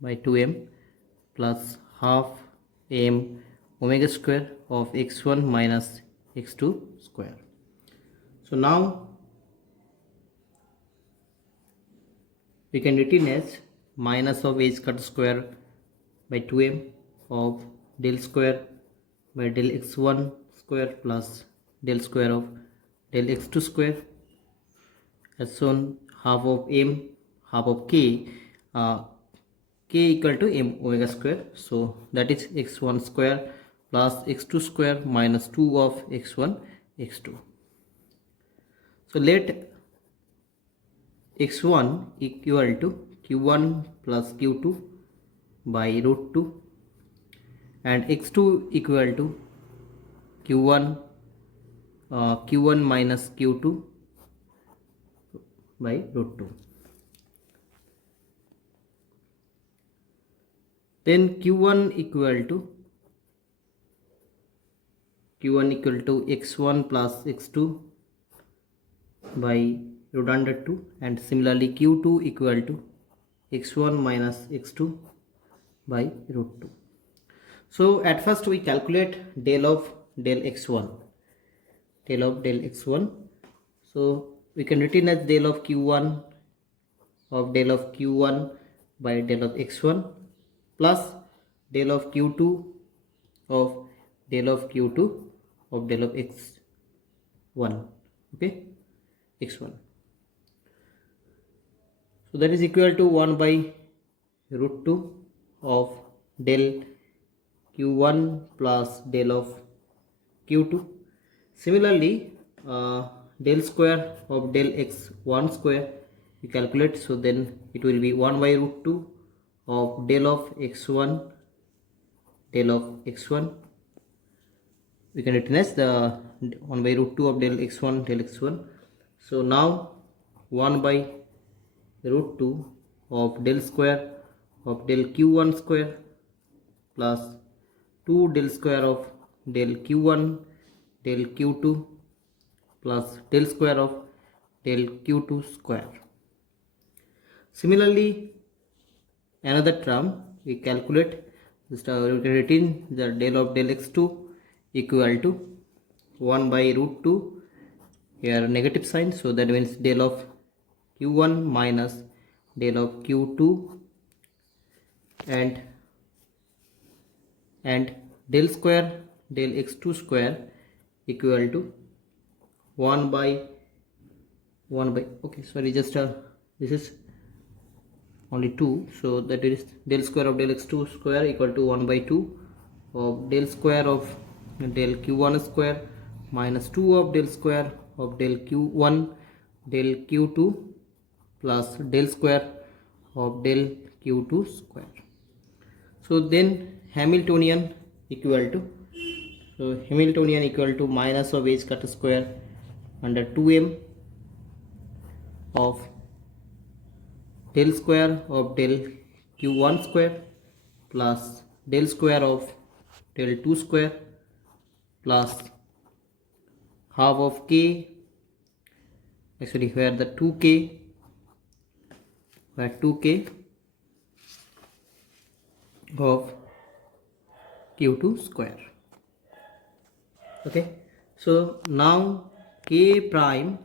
by 2m plus half m omega square of x1 minus x2 square. So now we can written as minus of h cut square by 2m of del square by del x1 square plus del square of del x2 square, as shown half of m half of k, k equal to m omega square, so that is x1 square plus x2 square minus 2 of x1 x2. So let x1 equal to q1 plus q2 by root 2 and x2 equal to q1 minus q2 by root 2. Then q1 equal to x1 plus x2 by root under 2, and similarly q2 equal to x1 minus x2 by root 2. So at first we calculate del of del x1. So we can written as del of q1 by del of x1 plus del of q2 of del of q2 of del of x1. Okay, x1. So that is equal to 1 by root 2 of del q1 plus del of q2. Similarly, del square of del x1 square we calculate, so then it will be 1 by root 2 of del of x1 we can written as the 1 by root 2 of del x1. So now 1 by root 2 of del square of del q1 square plus 2 del square of del q1 del q2 plus del square of del q2 square. Similarly, another term we calculate, we can written the del of del x2 equal to 1 by root 2, here negative sign, so that means del of q1 minus del of q2, and and del square del x2 square equal to 1 by okay, sorry, just this is only 2, so that is del square of del x2 square equal to 1 by 2 of del square of del q1 square minus 2 of del square of del q1 del q2 plus del square of del q2 square. So then Hamiltonian equal to minus of h cut square under 2m of del square of del q1 square plus del square of del 2 square plus half of k, actually where 2k of q2 square. Okay, so now k prime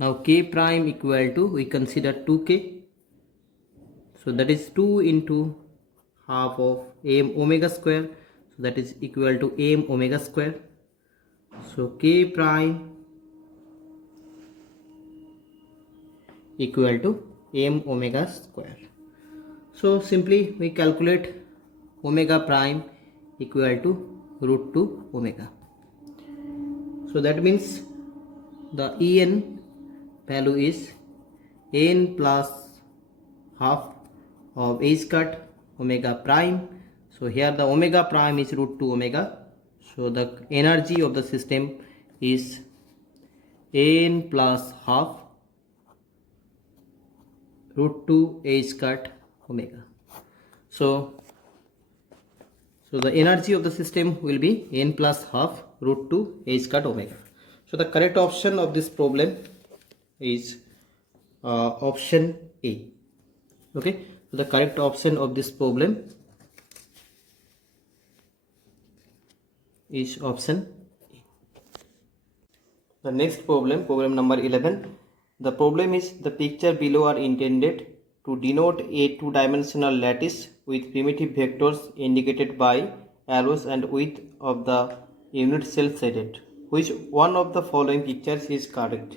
equal to, we consider 2k, so that is 2 into half of m omega square, so that is equal to m omega square. So k prime equal to m omega square. So simply we calculate omega prime equal to root 2 omega. So that means the En value is n plus half of h cut omega prime. So here the omega prime is root 2 omega. So the energy of the system is n plus half root 2 h cut omega. So the energy of the system will be n plus half root 2 h cut omega. So the correct option of this problem is option A. Okay, so the correct option of this problem is option A. The next problem number 11. The problem is, the picture below are intended to denote a two-dimensional lattice with primitive vectors indicated by arrows and width of the unit cell shaded. Which one of the following pictures is correct?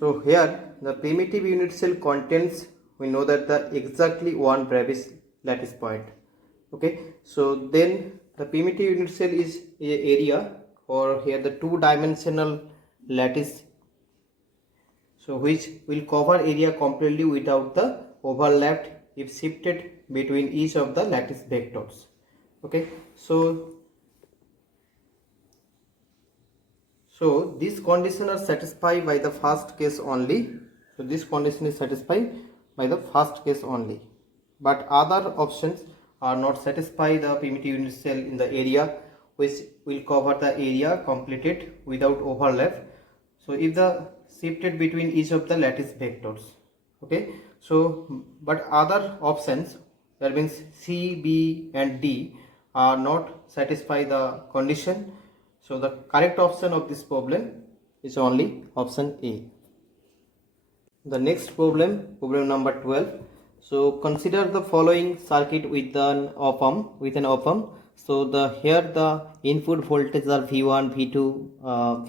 So here the primitive unit cell contains, we know that the exactly one Bravais lattice point. Okay, so then the primitive unit cell is a area, or here the two-dimensional lattice, so which will cover area completely without the overlap if shifted between each of the lattice vectors. Okay, so this condition are satisfied by the first case only. So this condition is satisfied by the first case only, but other options are not satisfy the primitive unit cell in the area which will cover the area completed without overlap. So if the shifted between each of the lattice vectors. Okay, so but other options, that means C, B and D, are not satisfy the condition. So the correct option of this problem is only option A. The next problem number 12. So consider the following circuit with an op-amp. So here the input voltages are V1, V2,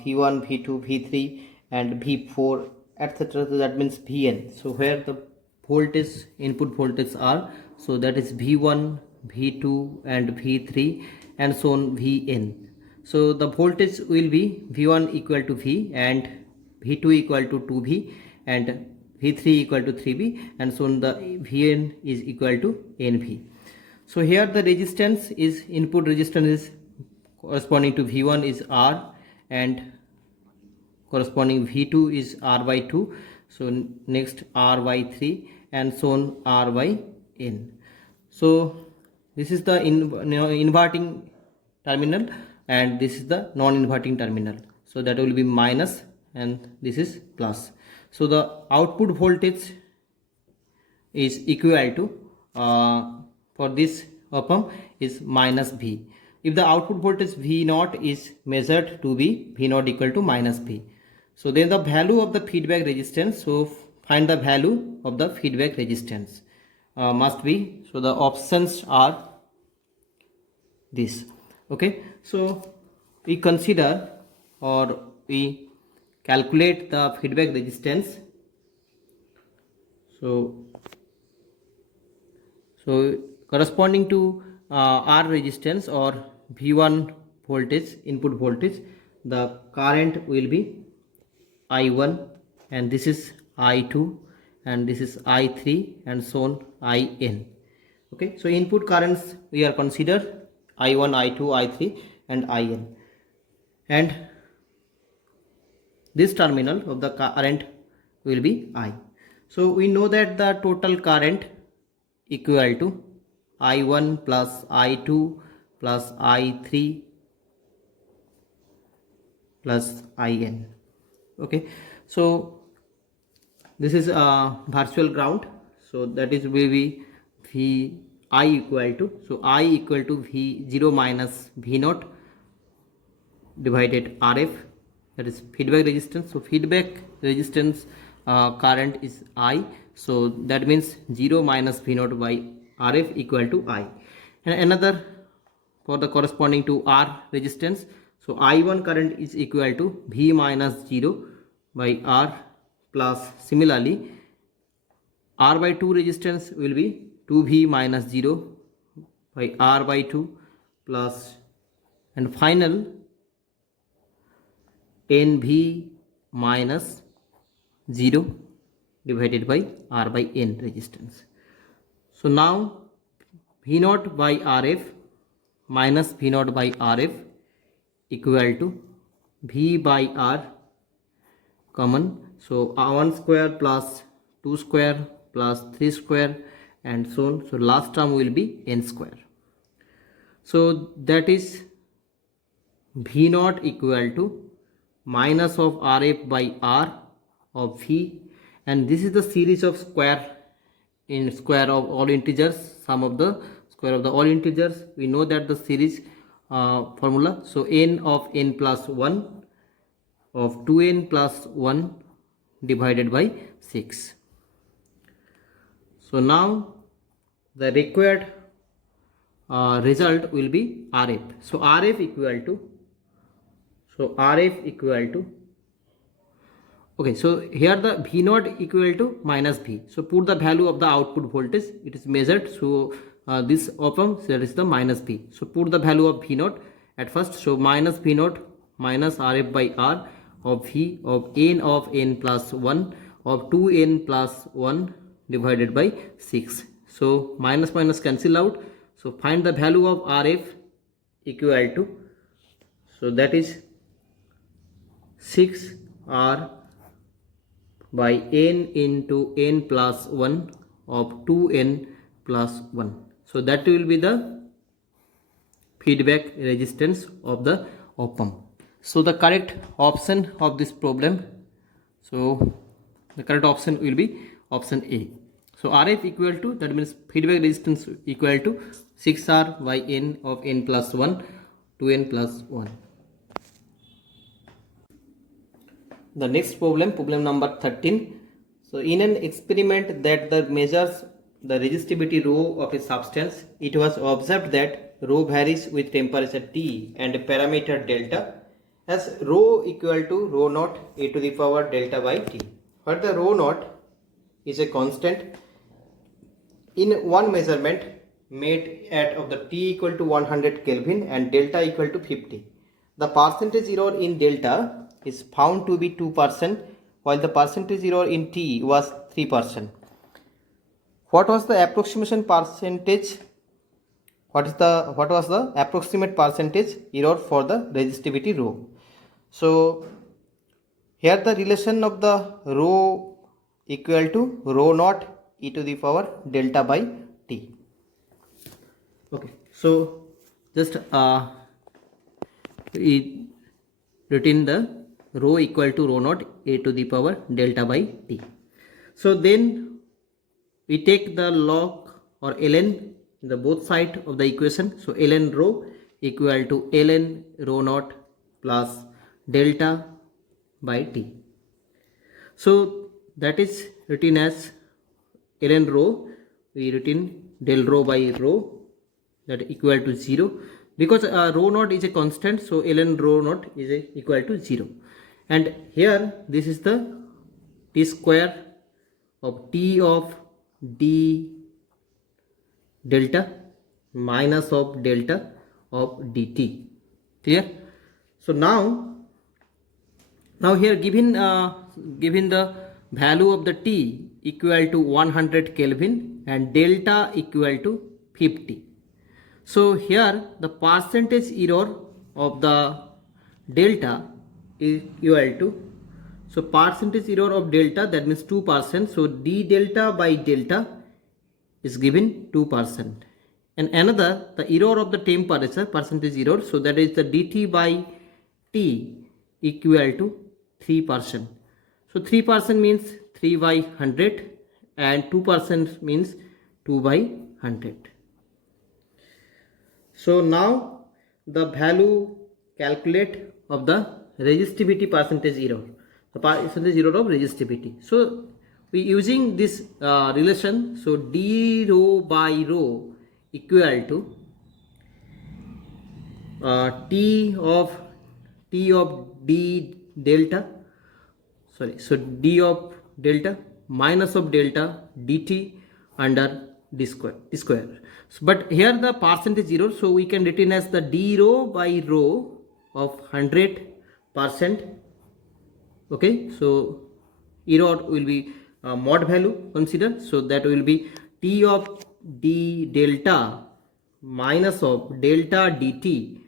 V1, V2, V3 and V4, etc. So that means Vn. So where the voltage, input voltage are, so that is V1, V2 and V3 and so on Vn. So the voltage will be V1 equal to V and V2 equal to 2V and V3 equal to 3V and so on, the Vn is equal to NV. So here the resistance is, input resistance is corresponding to V1 is R and corresponding V2 is R by 2. So next R by 3 and so on R by N. So this is the inverting terminal and this is the non-inverting terminal. So that will be minus and this is plus. So the output voltage is equal to for this op-amp is minus V. If the output voltage V0 is measured to be V0 equal to minus V. So then the value of the feedback resistance, so find the value of the feedback resistance must be, so the options are this. Okay, so we consider or we calculate the feedback resistance. So corresponding to R resistance or V1 voltage, input voltage, the current will be I1, and this is I2, and this is I3, and so on IN. Okay, so input currents we are consider I1, I2, I3 and IN, and this terminal of the current will be I. So we know that the total current equal to I1 plus I2 plus I3 plus IN. Okay, so this is a virtual ground, so that is will be V I equal to, so I equal to V0 minus V0 divided RF, that is feedback resistance. So feedback resistance current is I, so that means 0 minus V0 by RF equal to I. And another for the corresponding to R resistance, so I1 current is equal to V minus 0 by R, plus similarly R by 2 resistance will be 2V minus 0 by R by 2, plus, and final NV minus 0 divided by R by N resistance. So now V0 by RF minus V0 by RF equal to V by R common. So 1 square plus 2 square plus 3 square and so on. So last term will be N square. So that is V0 equal to minus of RF by R of V, and this is the series of square in square of all integers, sum of the square of the all integers. We know that the series formula, so n of n plus 1 of 2n plus 1 divided by 6. So now the required result will be RF. So RF equal to, okay, so here the V0 equal to minus V. So put the value of the output voltage, it is measured. So this op-amp, that is the minus V. So put the value of V0 at first. So minus V0 minus RF by R of V of n plus 1 of 2n plus 1 divided by 6. So minus minus cancel out. So find the value of RF equal to, so that is 6R by n into n plus 1 of 2n plus 1. So that will be the feedback resistance of the op-amp. So the correct option of this problem, so the correct option will be option A. So RF equal to, that means feedback resistance equal to 6R by n of n plus 1 2n plus 1. The next problem, problem number 13. So in an experiment that measures the resistivity rho of a substance, it was observed that rho varies with temperature T and a parameter delta, as rho equal to rho naught a to the power delta by T, where the rho naught is a constant. In one measurement made at of the T equal to 100 Kelvin and delta equal to 50, the percentage error in delta is found to be 2%, while the percentage error in T was 3%. What was the approximation percentage? What was the approximate percentage error for the resistivity rho? So here the relation of the rho equal to rho naught e to the power delta by T. Okay, so just we written the rho equal to rho naught a to the power delta by T. So then we take the log or ln in the both side of the equation. So ln rho equal to ln rho naught plus delta by T. So that is written as ln rho, we written del rho by rho, that equal to 0. because rho naught is a constant, so ln rho naught is equal to 0. And here this is the t square of t of d delta minus of delta of dt. Clear? So now here given the value of the t equal to 100 Kelvin and delta equal to 50. So here the percentage error of the delta is equal to, so percentage error of delta, that means 2%. So d delta by delta is given 2%. And another, the error of the temperature, percentage error, so that is the dt by t equal to 3%. So 3% means 3 by 100 and 2% means 2 by 100. So now the value calculate of the resistivity percentage error, the percentage error of resistivity. So we using this relation, so d rho by rho equal to t of d delta, sorry, so d of delta minus of delta dt under d square. So, but here the percentage error, so we can written as the d rho by rho of 100%. Okay, so error will be mod value consider, so that will be t of d delta minus of delta dt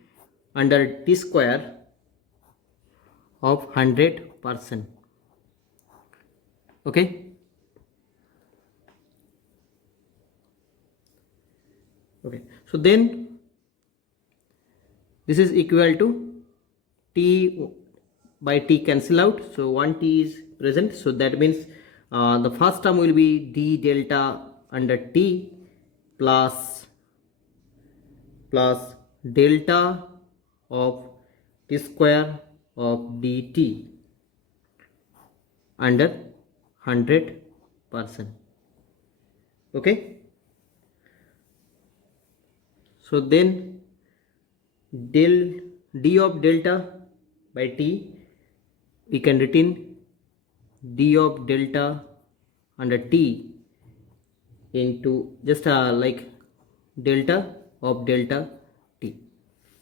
under t square of 100%. Okay. Okay, so then this is equal to t by t cancel out, so 1t is present, so that means the first term will be d delta under t plus delta of t square of dt under 100%. Okay. So then d of delta by t, we can written d of delta under t into just like delta of delta t.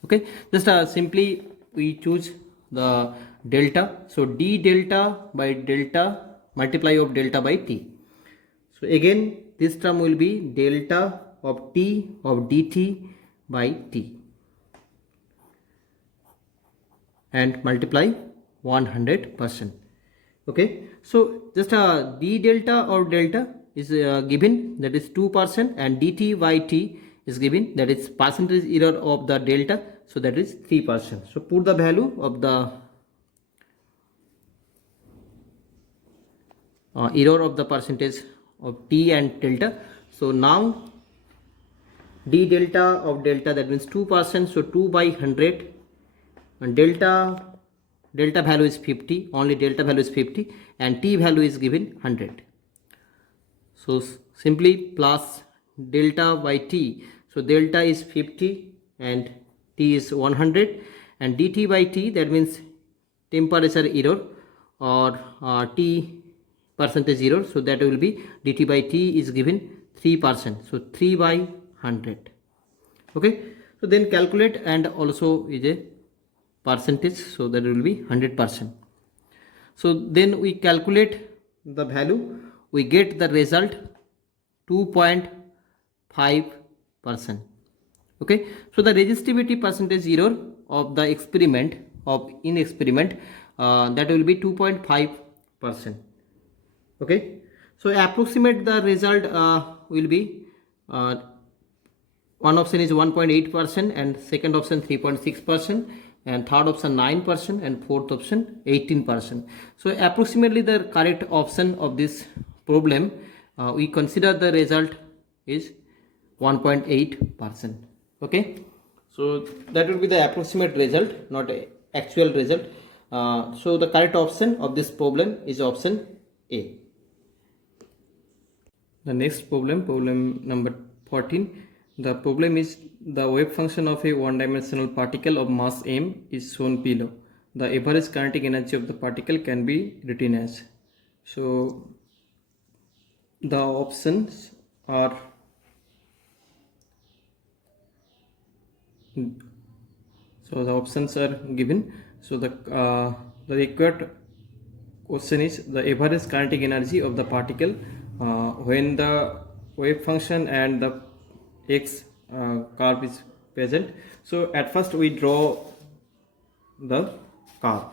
Okay, just simply we choose the delta, so d delta by delta multiply of delta by t. So again this term will be delta of t of dt by t and multiply 100%. Okay, so just d delta or delta is given, that is 2%, and dt by t is given, that is percentage error of the delta, so that is 3%. So put the value of the error of the percentage of t and delta. So now d delta of delta, that means 2%, so 2 by 100, and delta value is 50, only delta value is 50, and t value is given 100. So simply plus delta by t, so delta is 50 and t is 100, and dt by t, that means temperature error or t percentage error, so that will be dt by t is given 3%, so 3 by 100. Okay, so then calculate, and also is a percentage, so that will be 100%. So then we calculate the value, we get the result 2.5%. Okay, so the resistivity percentage error of the experiment that will be 2.5%. Okay, so approximate the result will be one option is 1.8% and second option 3.6% and third option 9% and fourth option 18%. So approximately the correct option of this problem, we consider the result is 1.8%. Okay, so that will be the approximate result, not actual result. So the correct option of this problem is option A. The next problem number 14. The problem is the wave function of a one-dimensional particle of mass m is shown below. The average kinetic energy of the particle can be written as. So the options are given. So the required question is the average kinetic energy of the particle when the wave function and the x curve is present. So at first we draw the curve.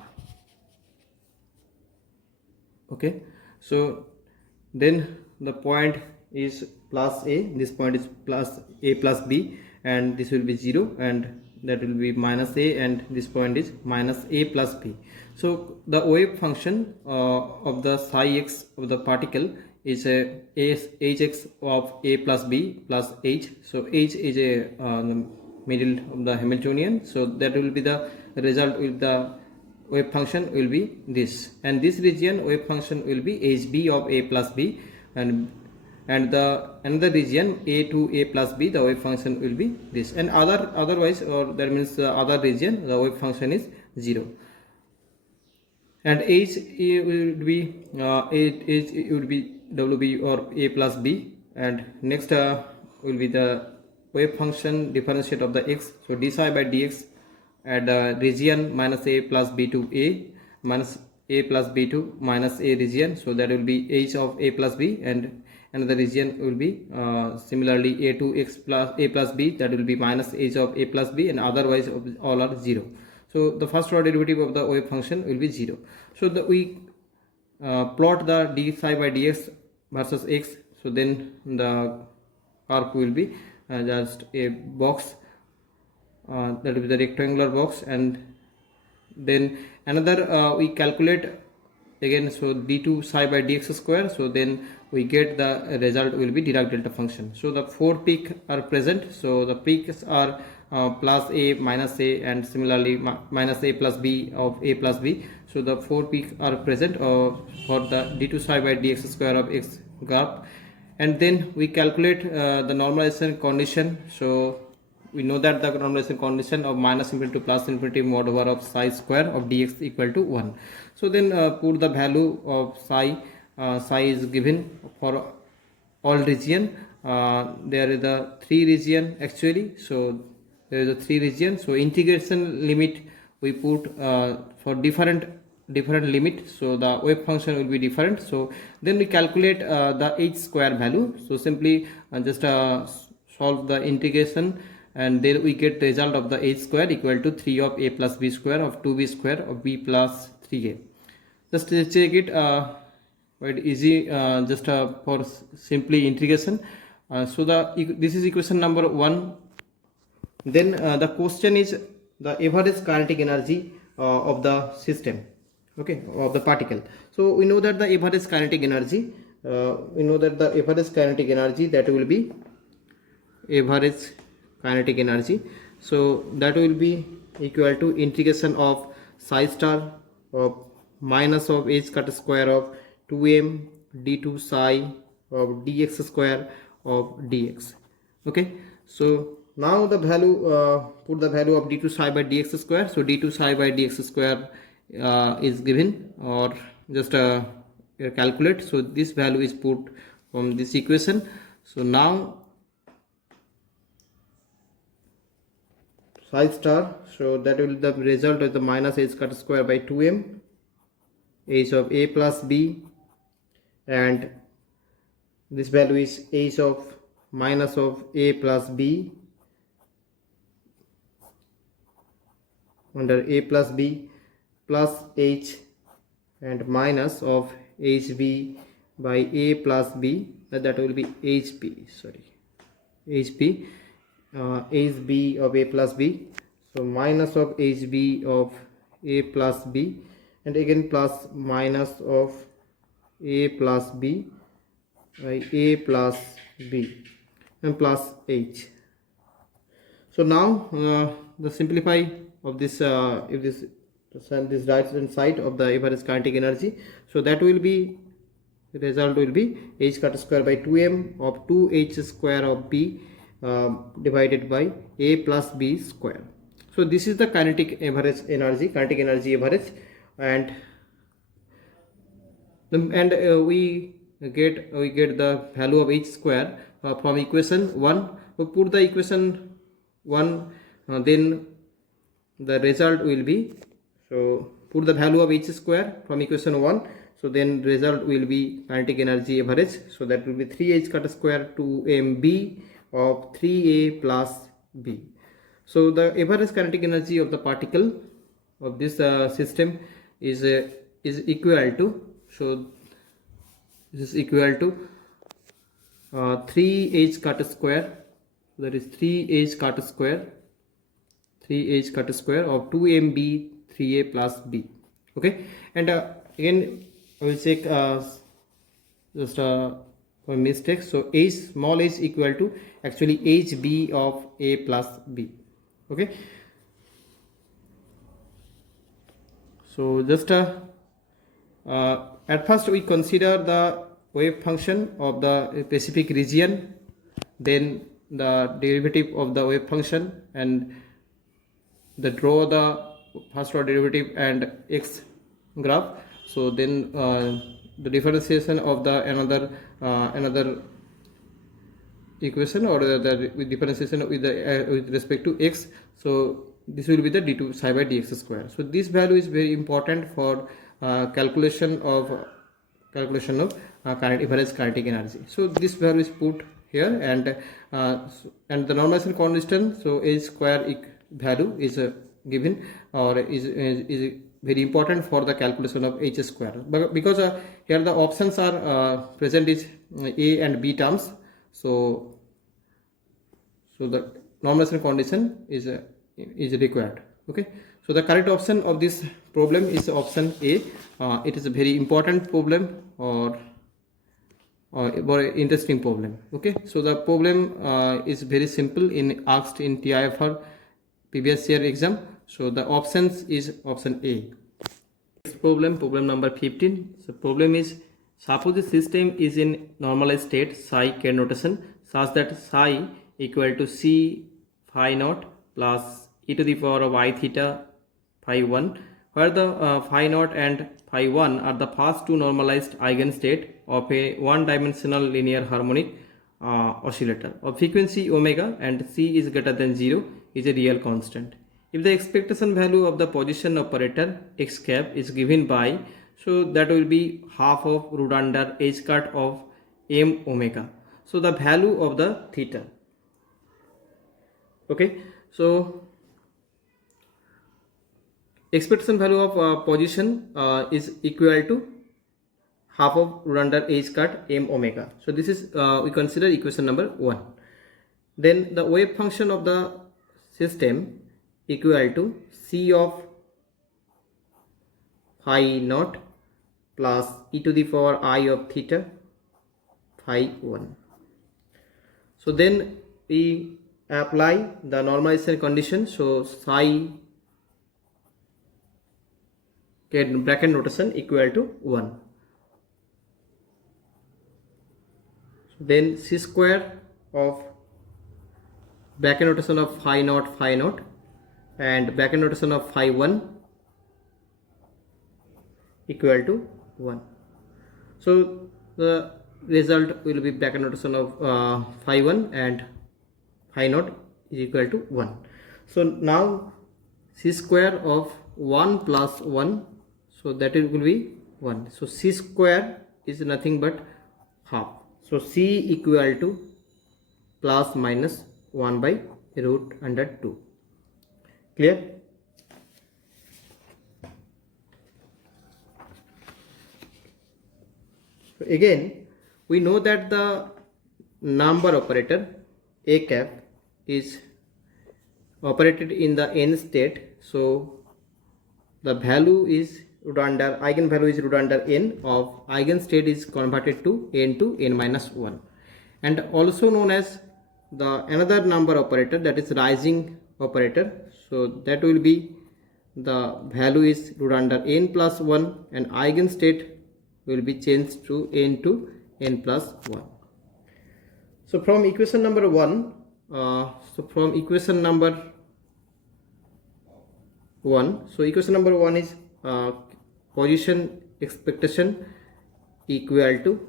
Okay, so then the point is plus a, this point is plus a plus b, and this will be 0, and that will be minus a, and this point is minus a plus b. So the wave function of the psi x of the particle is a hx of a plus b plus h. So h is a the middle of the Hamiltonian, so that will be the result with the wave function will be this, and this region wave function will be hb of a plus b, and the another region a to a plus b, the wave function will be this, and otherwise, or that means the other region the wave function is 0, and h would be it would be wb or a plus b, and next will be the wave function differentiate of the x, so d psi by dx at the region minus a plus b to a minus a plus b to minus a region, so that will be h of a plus b, and another region will be similarly a to x plus a plus b, that will be minus h of a plus b, and otherwise all are 0. So the first order derivative of the wave function will be 0. So we plot the d psi by dx versus x, so then the curve will be just a box, that will be the rectangular box, and then another we calculate again, so d2 psi by dx square, so then we get the result will be Dirac delta function. So the 4 peaks are present, so the peaks are plus a minus a, and similarly minus a plus b of a plus b, so the 4 peaks are present for the d2 psi by dx square of x graph, and then we calculate the normalization condition. So we know that the normalization condition of minus infinity to plus infinity mod over of psi square of dx equal to 1. So then put the value of psi is given for all region. There is the 3 region actually, so there is a 3 region, so integration limit we put for different limit, so the wave function will be different. So then we calculate the h square value, so simply just solve the integration, and then we get the result of the h square equal to 3 of a plus b square of 2b square of b plus 3a. Just check it, quite easy, just for simply integration. So this is equation number 1. Then the question is the average kinetic energy of the system, okay, of the particle. So we know that the average kinetic energy, that will be average kinetic energy, so that will be equal to integration of psi star of minus of h cut square of 2m d2 psi of dx square of dx. Okay, so now the value, put the value of d2 psi by dx square, so d2 psi by dx square is given, or just calculate, so this value is put from this equation. So now psi star, so that will the result is the minus h cut square by 2m h of a plus b, and this value is h of minus of a plus b under a plus b plus h, and minus of hb by a plus b, that will be hb, sorry, hb hb of a plus b, so minus of hb of a plus b, and again plus minus of a plus b by a plus b, and plus h. So now the simplify of this, if this right hand side of the average kinetic energy, so that will be, the result will be h cut square by 2m of 2h square of b divided by A plus B square. So this is the kinetic energy average, and we get the value of H square from equation 1. We put the equation 1, then the result will be, so put the value of H square from equation 1, so then result will be kinetic energy average, so that will be 3H cut square 2mb of 3A plus B. So the average kinetic energy of the particle of this system is equal to, so this is equal to 3H cut square, that is 3H cut square of 2mb 3A plus B. Okay, and again I will check just for mistake. So H, small h equal to actually HB of A plus B. Okay, so just at first we consider the wave function of the specific region, then the derivative of the wave function, and draw the first order derivative and x graph. So then the differentiation of the another equation, or the differentiation with respect to x. So this will be the d2 psi by dx square. So this value is very important for calculation of average kinetic energy. So this value is put here, and the normalization constant, so H square value is given, or is very important for the calculation of H square, but because here the options are present is A and B terms, so the normalization condition is required. Okay, so the correct option of this problem is option A. It is a very important problem, or very interesting problem. Okay, so the problem is very simple, asked in TIFR previous year exam. So the options is option A. Next problem number 15. So problem is, suppose the system is in normalized state psi k notation such that psi equal to C phi naught plus e to the power of I theta phi 1, where the phi naught and phi 1 are the first two normalized eigenstate of a one-dimensional linear harmonic oscillator of frequency omega, and C is greater than 0 is a real constant. If the expectation value of the position operator x cap is given by, so that will be half of root under h cut of m omega, so the value of the theta. Okay, so expectation value of position is equal to half of root under h cut m omega. So this is we consider equation number 1. Then the wave function of the system equal to C of phi naught plus e to the power I of theta phi 1. So then we apply the normalization condition. So psi bracket notation equal to 1. Then C square of bracket notation of phi naught and bracket notation of phi 1 equal to 1. So the result will be bracket notation of phi 1 and phi naught is equal to 1. So now C square of 1 plus 1, so that it will be 1. So C square is nothing but half. So C equal to plus minus 1 by root under 2. Clear? So again, we know that the number operator A cap is operated in the n state. So the value is root under, eigenvalue is root under n of eigenstate is converted to n minus 1, and also known as the another number operator, that is rising operator. So that will be, the value is root under n plus 1 and eigenstate will be changed to n plus 1. So from equation number 1 So from equation number 1, so equation number 1 is position expectation equal to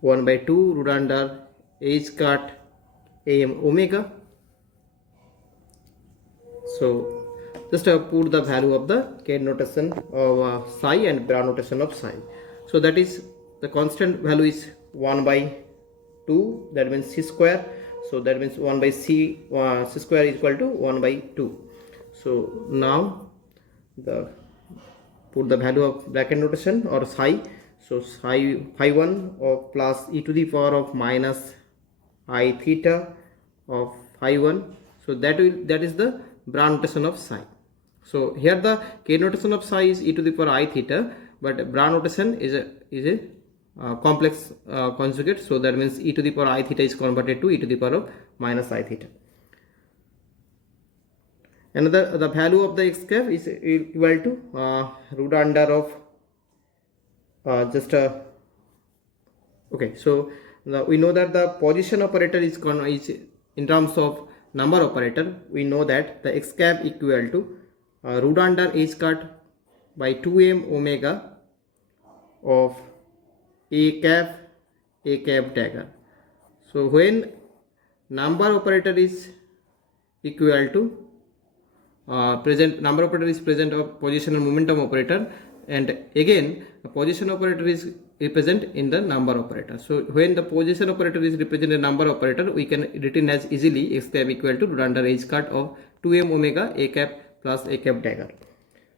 1 by 2 root under h cut am omega. So just put the value of the K notation of psi and Brown notation of psi. So that is the constant value is 1 by 2, that means c square. So that means 1 by c square is equal to 1 by 2. So now the put the value of bracket notation or psi. So phi 1 of plus e to the power of minus I theta of phi 1. So that is the Brown notation of psi. So here the K notation of psi is e to the power I theta, but Brown notation is a complex conjugate. So that means e to the power I theta is converted to e to the power of minus I theta. Another, the value of the x cap is equal to root under of okay. So we know that the position operator is in terms of number operator. We know that the x cap equal to root under h cut by 2m omega of a cap dagger. So when number operator is equal to number operator is present of position and momentum operator, and again the position operator is represent in the number operator. So when the position operator is represented in number operator, we can written as easily x cap equal to root under h cut of 2m omega a cap plus a cap dagger.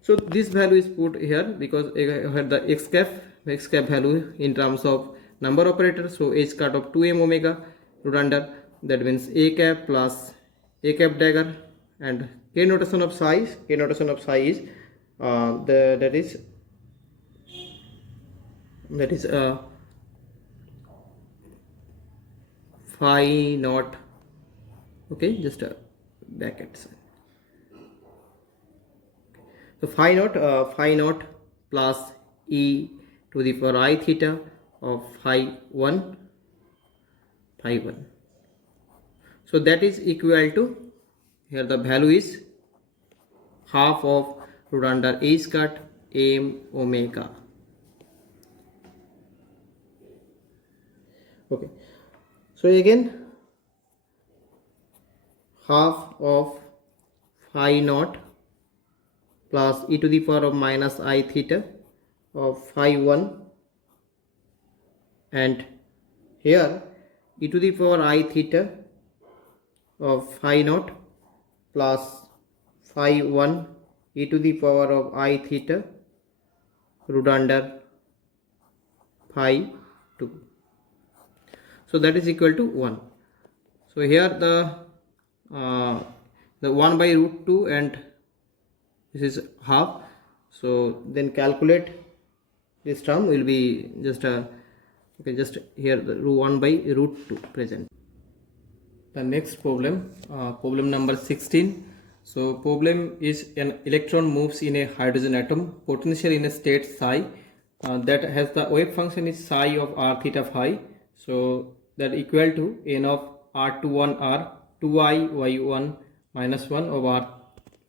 So this value is put here because the x cap value in terms of number operator. So h cut of 2m omega root under, that means a cap plus a cap dagger, and K notation of psi is that is phi naught. Okay, just a bracket sign. So phi naught plus e to the power I theta of phi 1. So that is equal to, here the value is half of root under h cut m omega. Okay, so again half of phi naught plus e to the power of minus I theta of phi 1, and here e to the power I theta of phi naught plus phi 1 e to the power of I theta root under phi 2. So that is equal to 1. So here the 1 by root 2 and this is half. So then calculate this term will be just okay, just here the 1 by root 2 present. The next problem, problem number 16. So problem is an electron moves in a hydrogen atom, potential in a state psi, that has the wave function is psi of r theta phi. So that equal to n of r21 r 2i y1 minus 1 over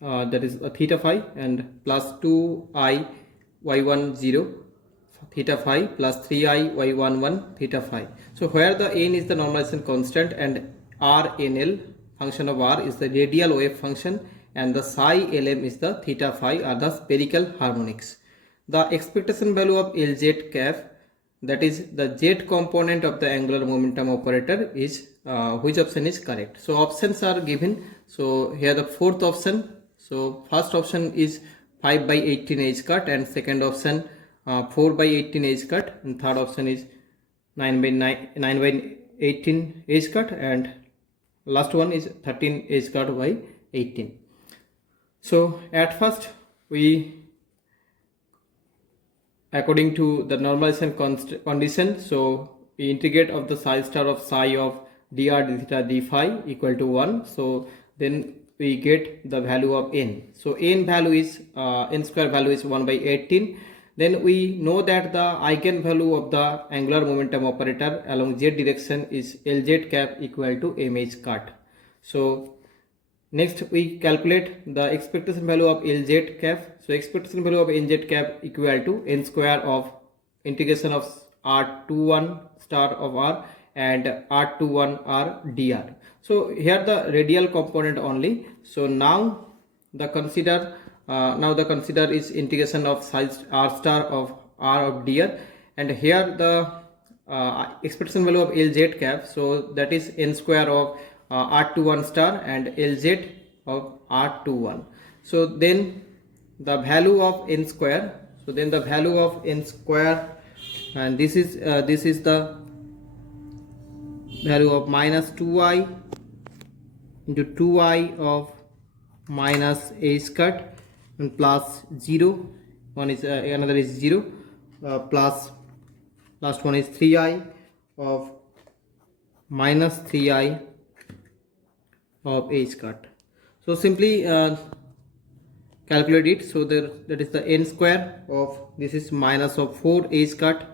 that is theta phi, and plus 2i y1 0 theta phi plus 3i y11 theta phi. So where the n is the normalization constant and RNL function of r is the radial wave function, and the psi lm is the theta phi are the spherical harmonics. The expectation value of Lz cap, that is the z component of the angular momentum operator, is which option is correct? So options are given. So here the fourth option. So first option is 5 by 18 h cut, and second option 4 by 18 h cut, and third option is 9 by 18 h cut, and last one is 13 h cut by 18. So at first we, according to the normalization condition, so we integrate of the psi star of psi of dr d theta d phi equal to 1. So then we get the value of n. So n value is n square value is 1 by 18. then we know that the eigenvalue of the angular momentum operator along z direction is Lz cap equal to mh cut. So next we calculate the expectation value of Lz cap. So expectation value of Lz cap equal to n square of integration of r21 star of r and r21 r dr. So here the radial component only. So now the consider is integration of size r star of r of dr, and here the expectation value of Lz cap, so that is n square of r21 star and Lz of r21. So then the value of n square, and this is the value of minus 2i into 2i of minus h cut and plus 0, one is another is 0, plus last one is 3i of minus 3i of h cut. So simply calculate it. So that is the n square of this is minus of 4 h cut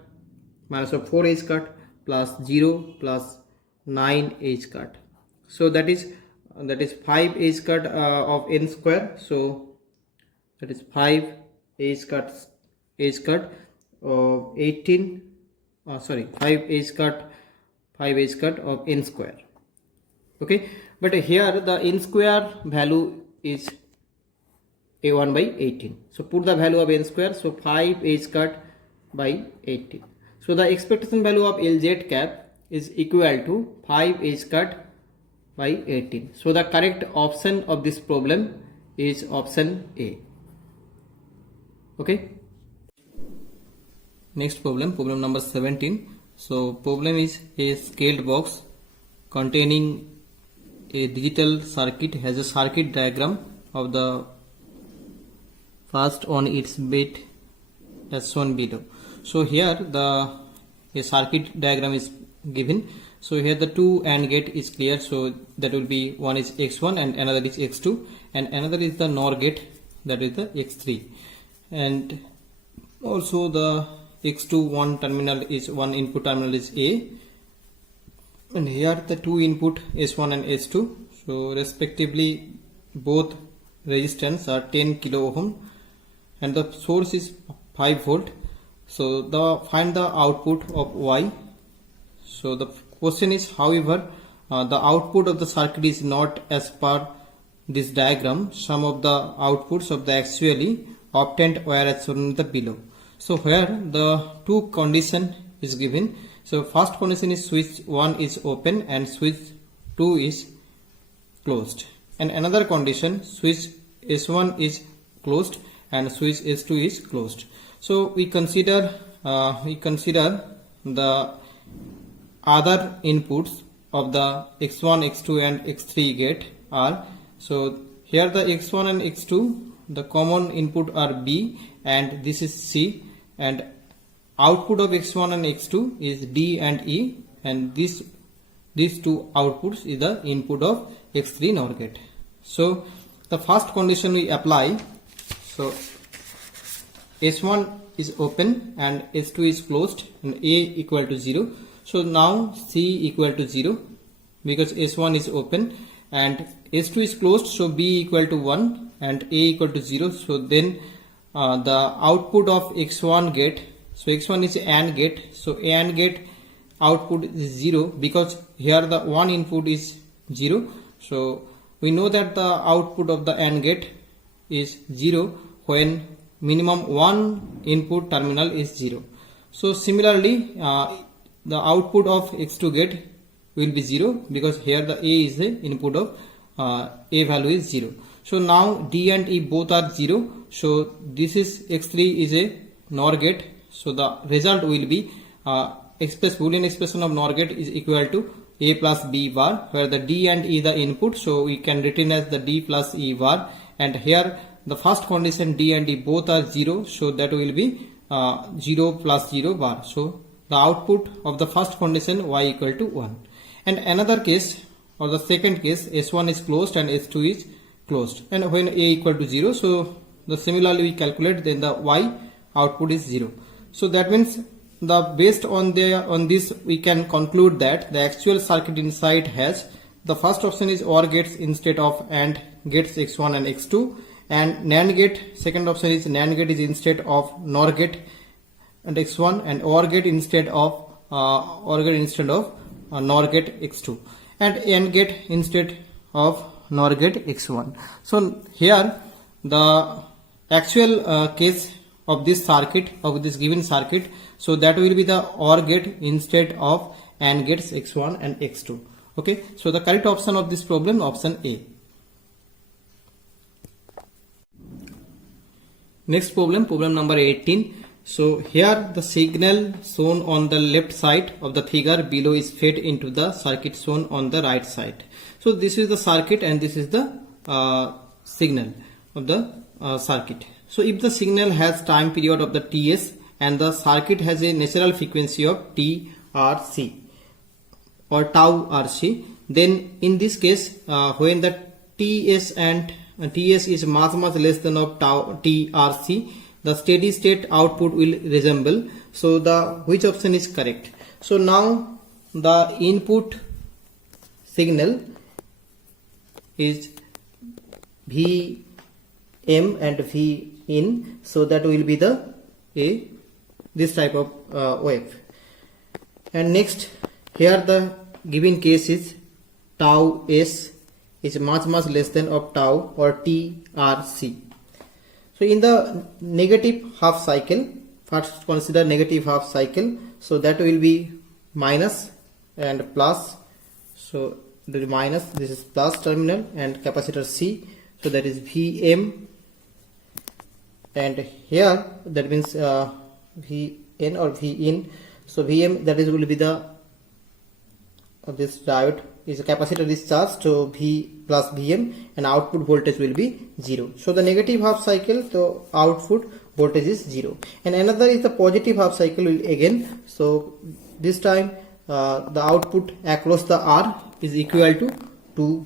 plus 0 plus 9 h cut. So that is 5 h cut of n square. So that is 5 h cut of 18 5 h cut of n square. Okay, but here the n square value is a1 by 18. So put the value of n square, so 5 h cut by 18. So the expectation value of Lz cap is equal to 5 h cut by 18. So the correct option of this problem is option A. Okay, next problem number 17. So problem is a scaled box containing a digital circuit has a circuit diagram of the first on its bit as shown below. So here a circuit diagram is given. So here the two AND gate is clear, so that will be one is x1 and another is x2, and another is the NOR gate, that is the x3, and also the x2 one input terminal is A, and here the two input S1 and S2. So respectively both resistance are 10 kilo ohm and the source is 5 volt. So find the output of Y. So the question is, however, the output of the circuit is not as per this diagram. Some of the outputs of the actually obtained were as shown in the below. So here the two condition is given. So first condition is switch 1 is open and switch 2 is closed, and another condition switch S1 is closed and switch S2 is closed. So we consider the other inputs of the x1, x2 and x3 gate are, so here the x1 and x2, the common input are B and this is C, and output of x1 and x2 is D and E, and these two outputs is the input of x3 NOR gate. So the first condition we apply. So S1 is open and S2 is closed and A equal to 0. So now C equal to 0 because S1 is open and S2 is closed, so B equal to 1 and A equal to 0. So then the output of x1 gate, so x1 is AND gate, so AND gate output is 0 because here the one input is 0. So we know that the output of the AND gate is 0 when minimum one input terminal is 0. So similarly the output of x2 gate will be 0 because here the A is the input of A value is 0. So now D and E both are 0. So this is x3 is a NOR gate. So the result will be Boolean expression of NOR gate is equal to A plus B bar, where the D and E the input, so we can written as the D plus E bar, and here the first condition D and E both are 0, so that will be 0 plus 0 bar. So the output of the first condition Y equal to 1. And another case, or the second case, S1 is closed and S2 is closed, and when A equal to 0, so the similarly we calculate, then the Y output is 0. So that means the based on this we can conclude that the actual circuit inside has the first option is OR gates instead of AND gates x1 and x2, and NAND gate, second option is NAND gate is instead of NOR gate and x1, and OR gate instead of NOR gate x2, and AND gate instead of NOR gate x1. So here the actual case of this circuit, of this given circuit, so that will be the OR gate instead of AND gates x1 and x2. Okay, so the correct option of this problem, option A. Next problem, problem number 18. So here the signal shown on the left side of the figure below is fed into the circuit shown on the right side. So this is the circuit and this is the signal of the circuit. So if the signal has time period of the Ts and the circuit has a natural frequency of TRC or tau RC, then in this case when the Ts is much less than of tau TRC, the steady state output will resemble. So the which option is correct? So now the input signal is Vm and V in, so that will be the this type of wave. And next here the given case is tau s is much less than of tau or TRC. So in the negative half cycle, first consider negative half cycle, so that will be minus and plus. So the minus, this is plus terminal, and capacitor C, so that is Vm, and here that means Vn or Vin. So Vm, that is will be the this diode is a capacitor is charged to V plus Vm, and output voltage will be 0. So the negative half cycle, the output voltage is 0, and another is the positive half cycle will again. So this time the output across the R is equal to 2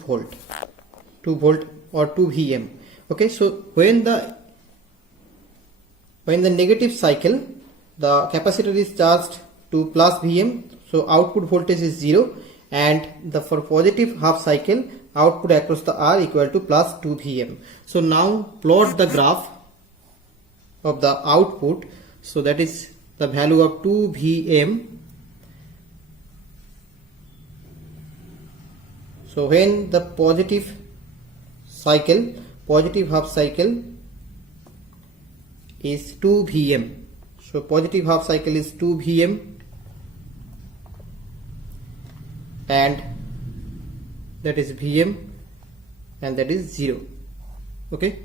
volt or 2 Vm. Okay, so when the negative cycle, the capacitor is charged to plus Vm, so output voltage is 0, and the for positive half cycle output across the R equal to plus 2 Vm. So now plot the graph of the output, so that is the value of 2 Vm. So when the positive half cycle is 2 Vm, so positive half cycle is 2 Vm, and that is Vm, and that is 0. Okay,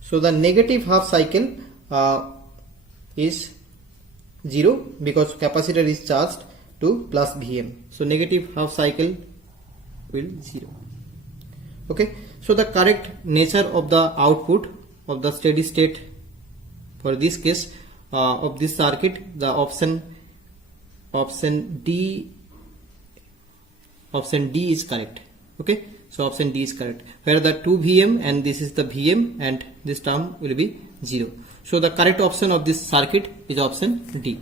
so the negative half cycle is 0 because capacitor is charged to plus Vm, so negative half cycle will 0. Okay, so the correct nature of the output of the steady state for this case of this circuit, the option D is correct. Okay, so option D is correct, where the 2 Vm and this is the Vm, and this term will be 0. So the correct option of this circuit is option D.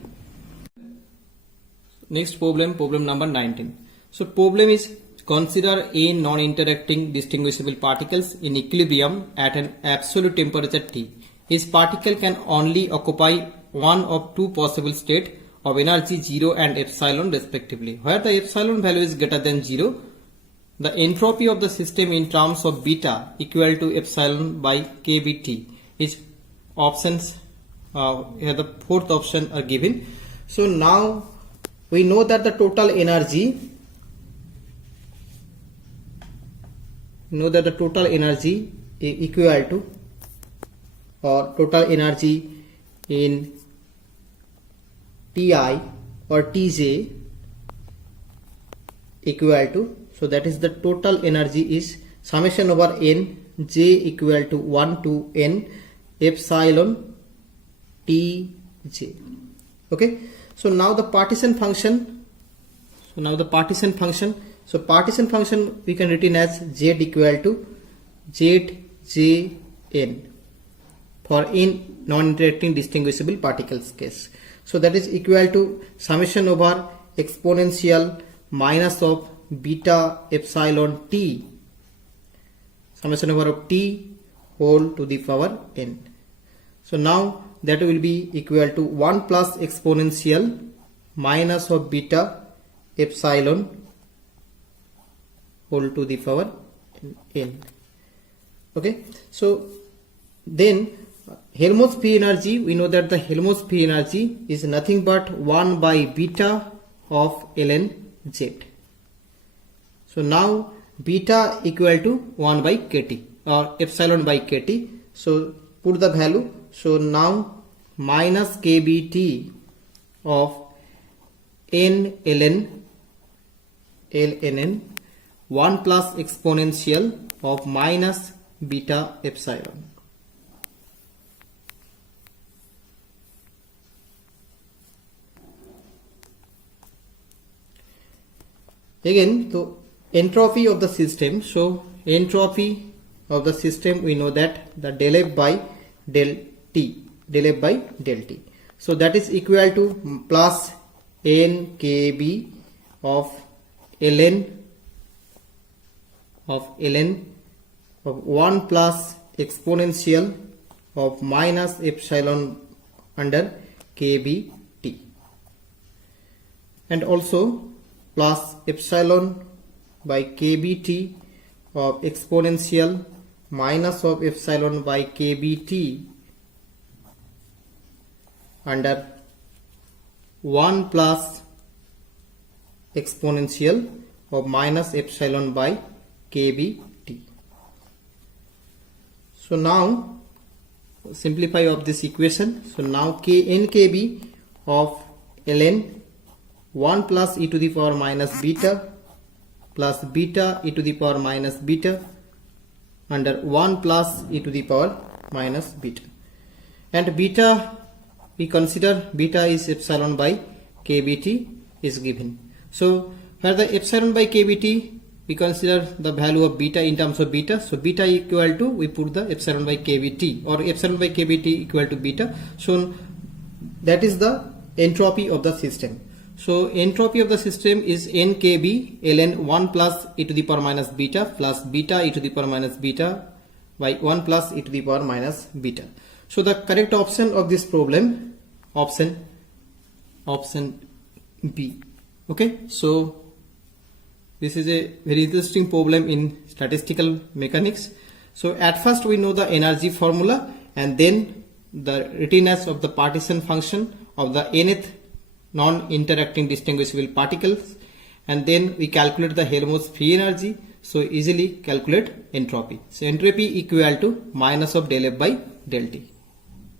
Next problem, problem number 19. So problem is, consider a non-interacting distinguishable particles in equilibrium at an absolute temperature T. Each particle can only occupy one of two possible states of energy 0 and epsilon respectively. Where the epsilon value is greater than 0, the entropy of the system in terms of beta equal to epsilon by kBT is options. Here the fourth option are given. So now we know that the total energy equal to, or total energy in Ti or Tj equal to, so that is the total energy is summation over n, j equal to 1 to n epsilon Tj. Okay, so now the partition function, so partition function we can written as z equal to zjn. for in non-interacting distinguishable particles case. So that is equal to summation over exponential minus of beta epsilon t, summation over of t whole to the power n. So now that will be equal to 1 plus exponential minus of beta epsilon whole to the power n. Okay, so then Helmholtz free energy, we know that the Helmholtz free energy is nothing but 1 by beta of ln z. So now beta equal to 1 by kt or epsilon by kt. So put the value. So now minus kbt of n ln 1 plus exponential of minus beta epsilon. Again, so entropy of the system. So entropy of the system, we know that the del F by del T, del F by del T. So that is equal to plus n kb of ln of 1 plus exponential of minus epsilon under kb t, and also plus epsilon by kbt of exponential minus of epsilon by kbt under 1 plus exponential of minus epsilon by kbt. So now simplify of this equation. So now nkb of ln 1 plus e to the power minus beta plus beta e to the power minus beta under 1 plus e to the power minus beta, and beta we consider beta is epsilon by kbt is given. So for the epsilon by kbt we consider the value of beta in terms of beta. So beta equal to, we put the epsilon by kbt or epsilon by kbt equal to beta. So that is the entropy of the system. So entropy of the system is nkb ln 1 plus e to the power minus beta plus beta e to the power minus beta by 1 plus e to the power minus beta. So the correct option of this problem, option B. Okay, so this is a very interesting problem in statistical mechanics. So at first we know the energy formula and then the readiness of the partition function of the nth non-interacting distinguishable particles, and then we calculate the Helmholtz free energy. So easily calculate entropy. So entropy equal to minus of del F by del T.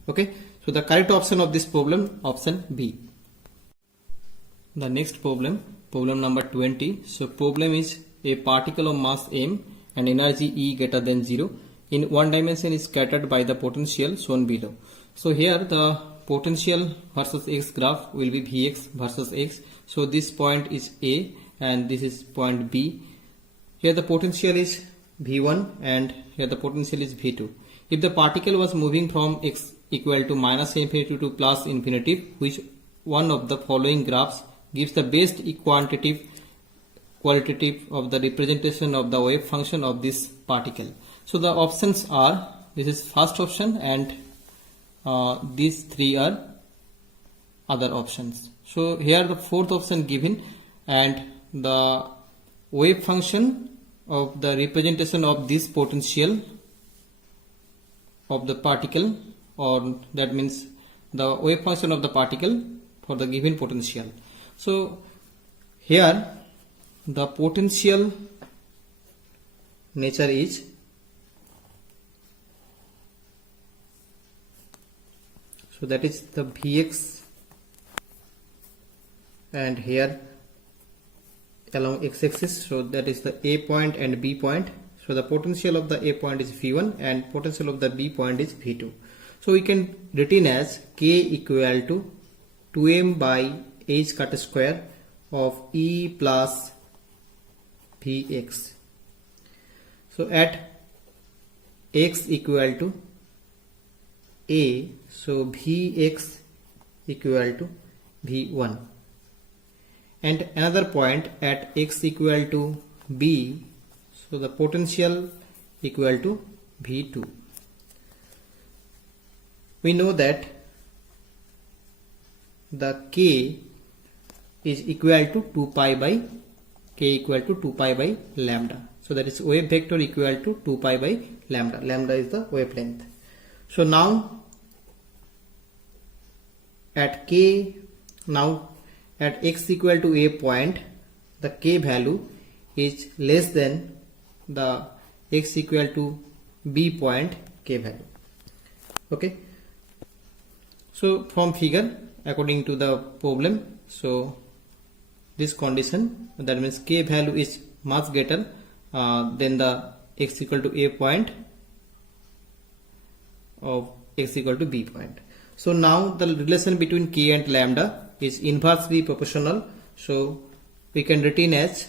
Okay, so the correct option of this problem, option B. The next problem, problem number 20. So problem is a particle of mass m and energy E greater than 0 in one dimension is scattered by the potential shown below. So here the potential versus x graph will be Vx versus x. So this point is A and this is point B. Here the potential is V1 and here the potential is V2. If the particle was moving from x equal to minus infinity to plus infinity, which one of the following graphs gives the best qualitative of the representation of the wave function of this particle? So the options are, this is first option and these three are other options. So here the fourth option given, and the wave function of the representation of this potential of the particle, or that means the wave function of the particle for the given potential. So here the potential nature is so that is the Vx, and here along x-axis, so that is the A point and B point. So the potential of the A point is V1 and potential of the B point is V2. So we can written as K equal to 2m by h cut square of E plus Vx. So at x equal to A, so Vx equal to V1, and another point at x equal to B, so the potential equal to V2. We know that the K is equal to 2 pi by K equal to 2 pi by lambda. So that is wave vector equal to 2 pi by lambda. Lambda is the wavelength. So now at x equal to A point, the K value is less than the x equal to B point K value. Okay. So from figure, according to the problem, so this condition, that means K value is much greater than the x equal to A point of x equal to B point. So now the relation between K and lambda is inversely proportional. So we can retain as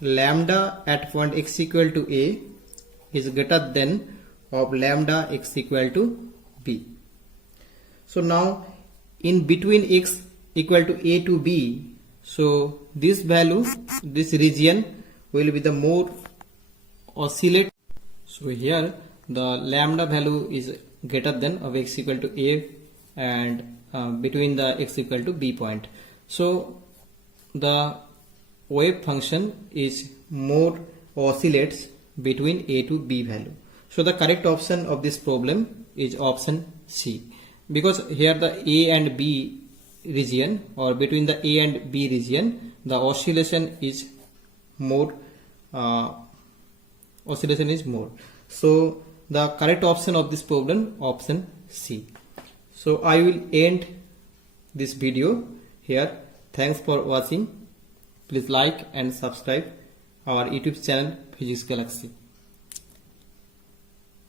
lambda at point x equal to A is greater than of lambda x equal to B. So now in between x equal to A to B, so this value, this region will be the more oscillate. So here the lambda value is greater than of x equal to A and between the x equal to B point. So the wave function is more oscillates between A to B value. So the correct option of this problem is option C, because here the A and B region, or between the A and B region, the oscillation is more. So the correct option of this problem, option C. So I will end this video here. Thanks for watching. Please like and subscribe our YouTube channel Physics Galaxy.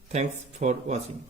Thanks for watching.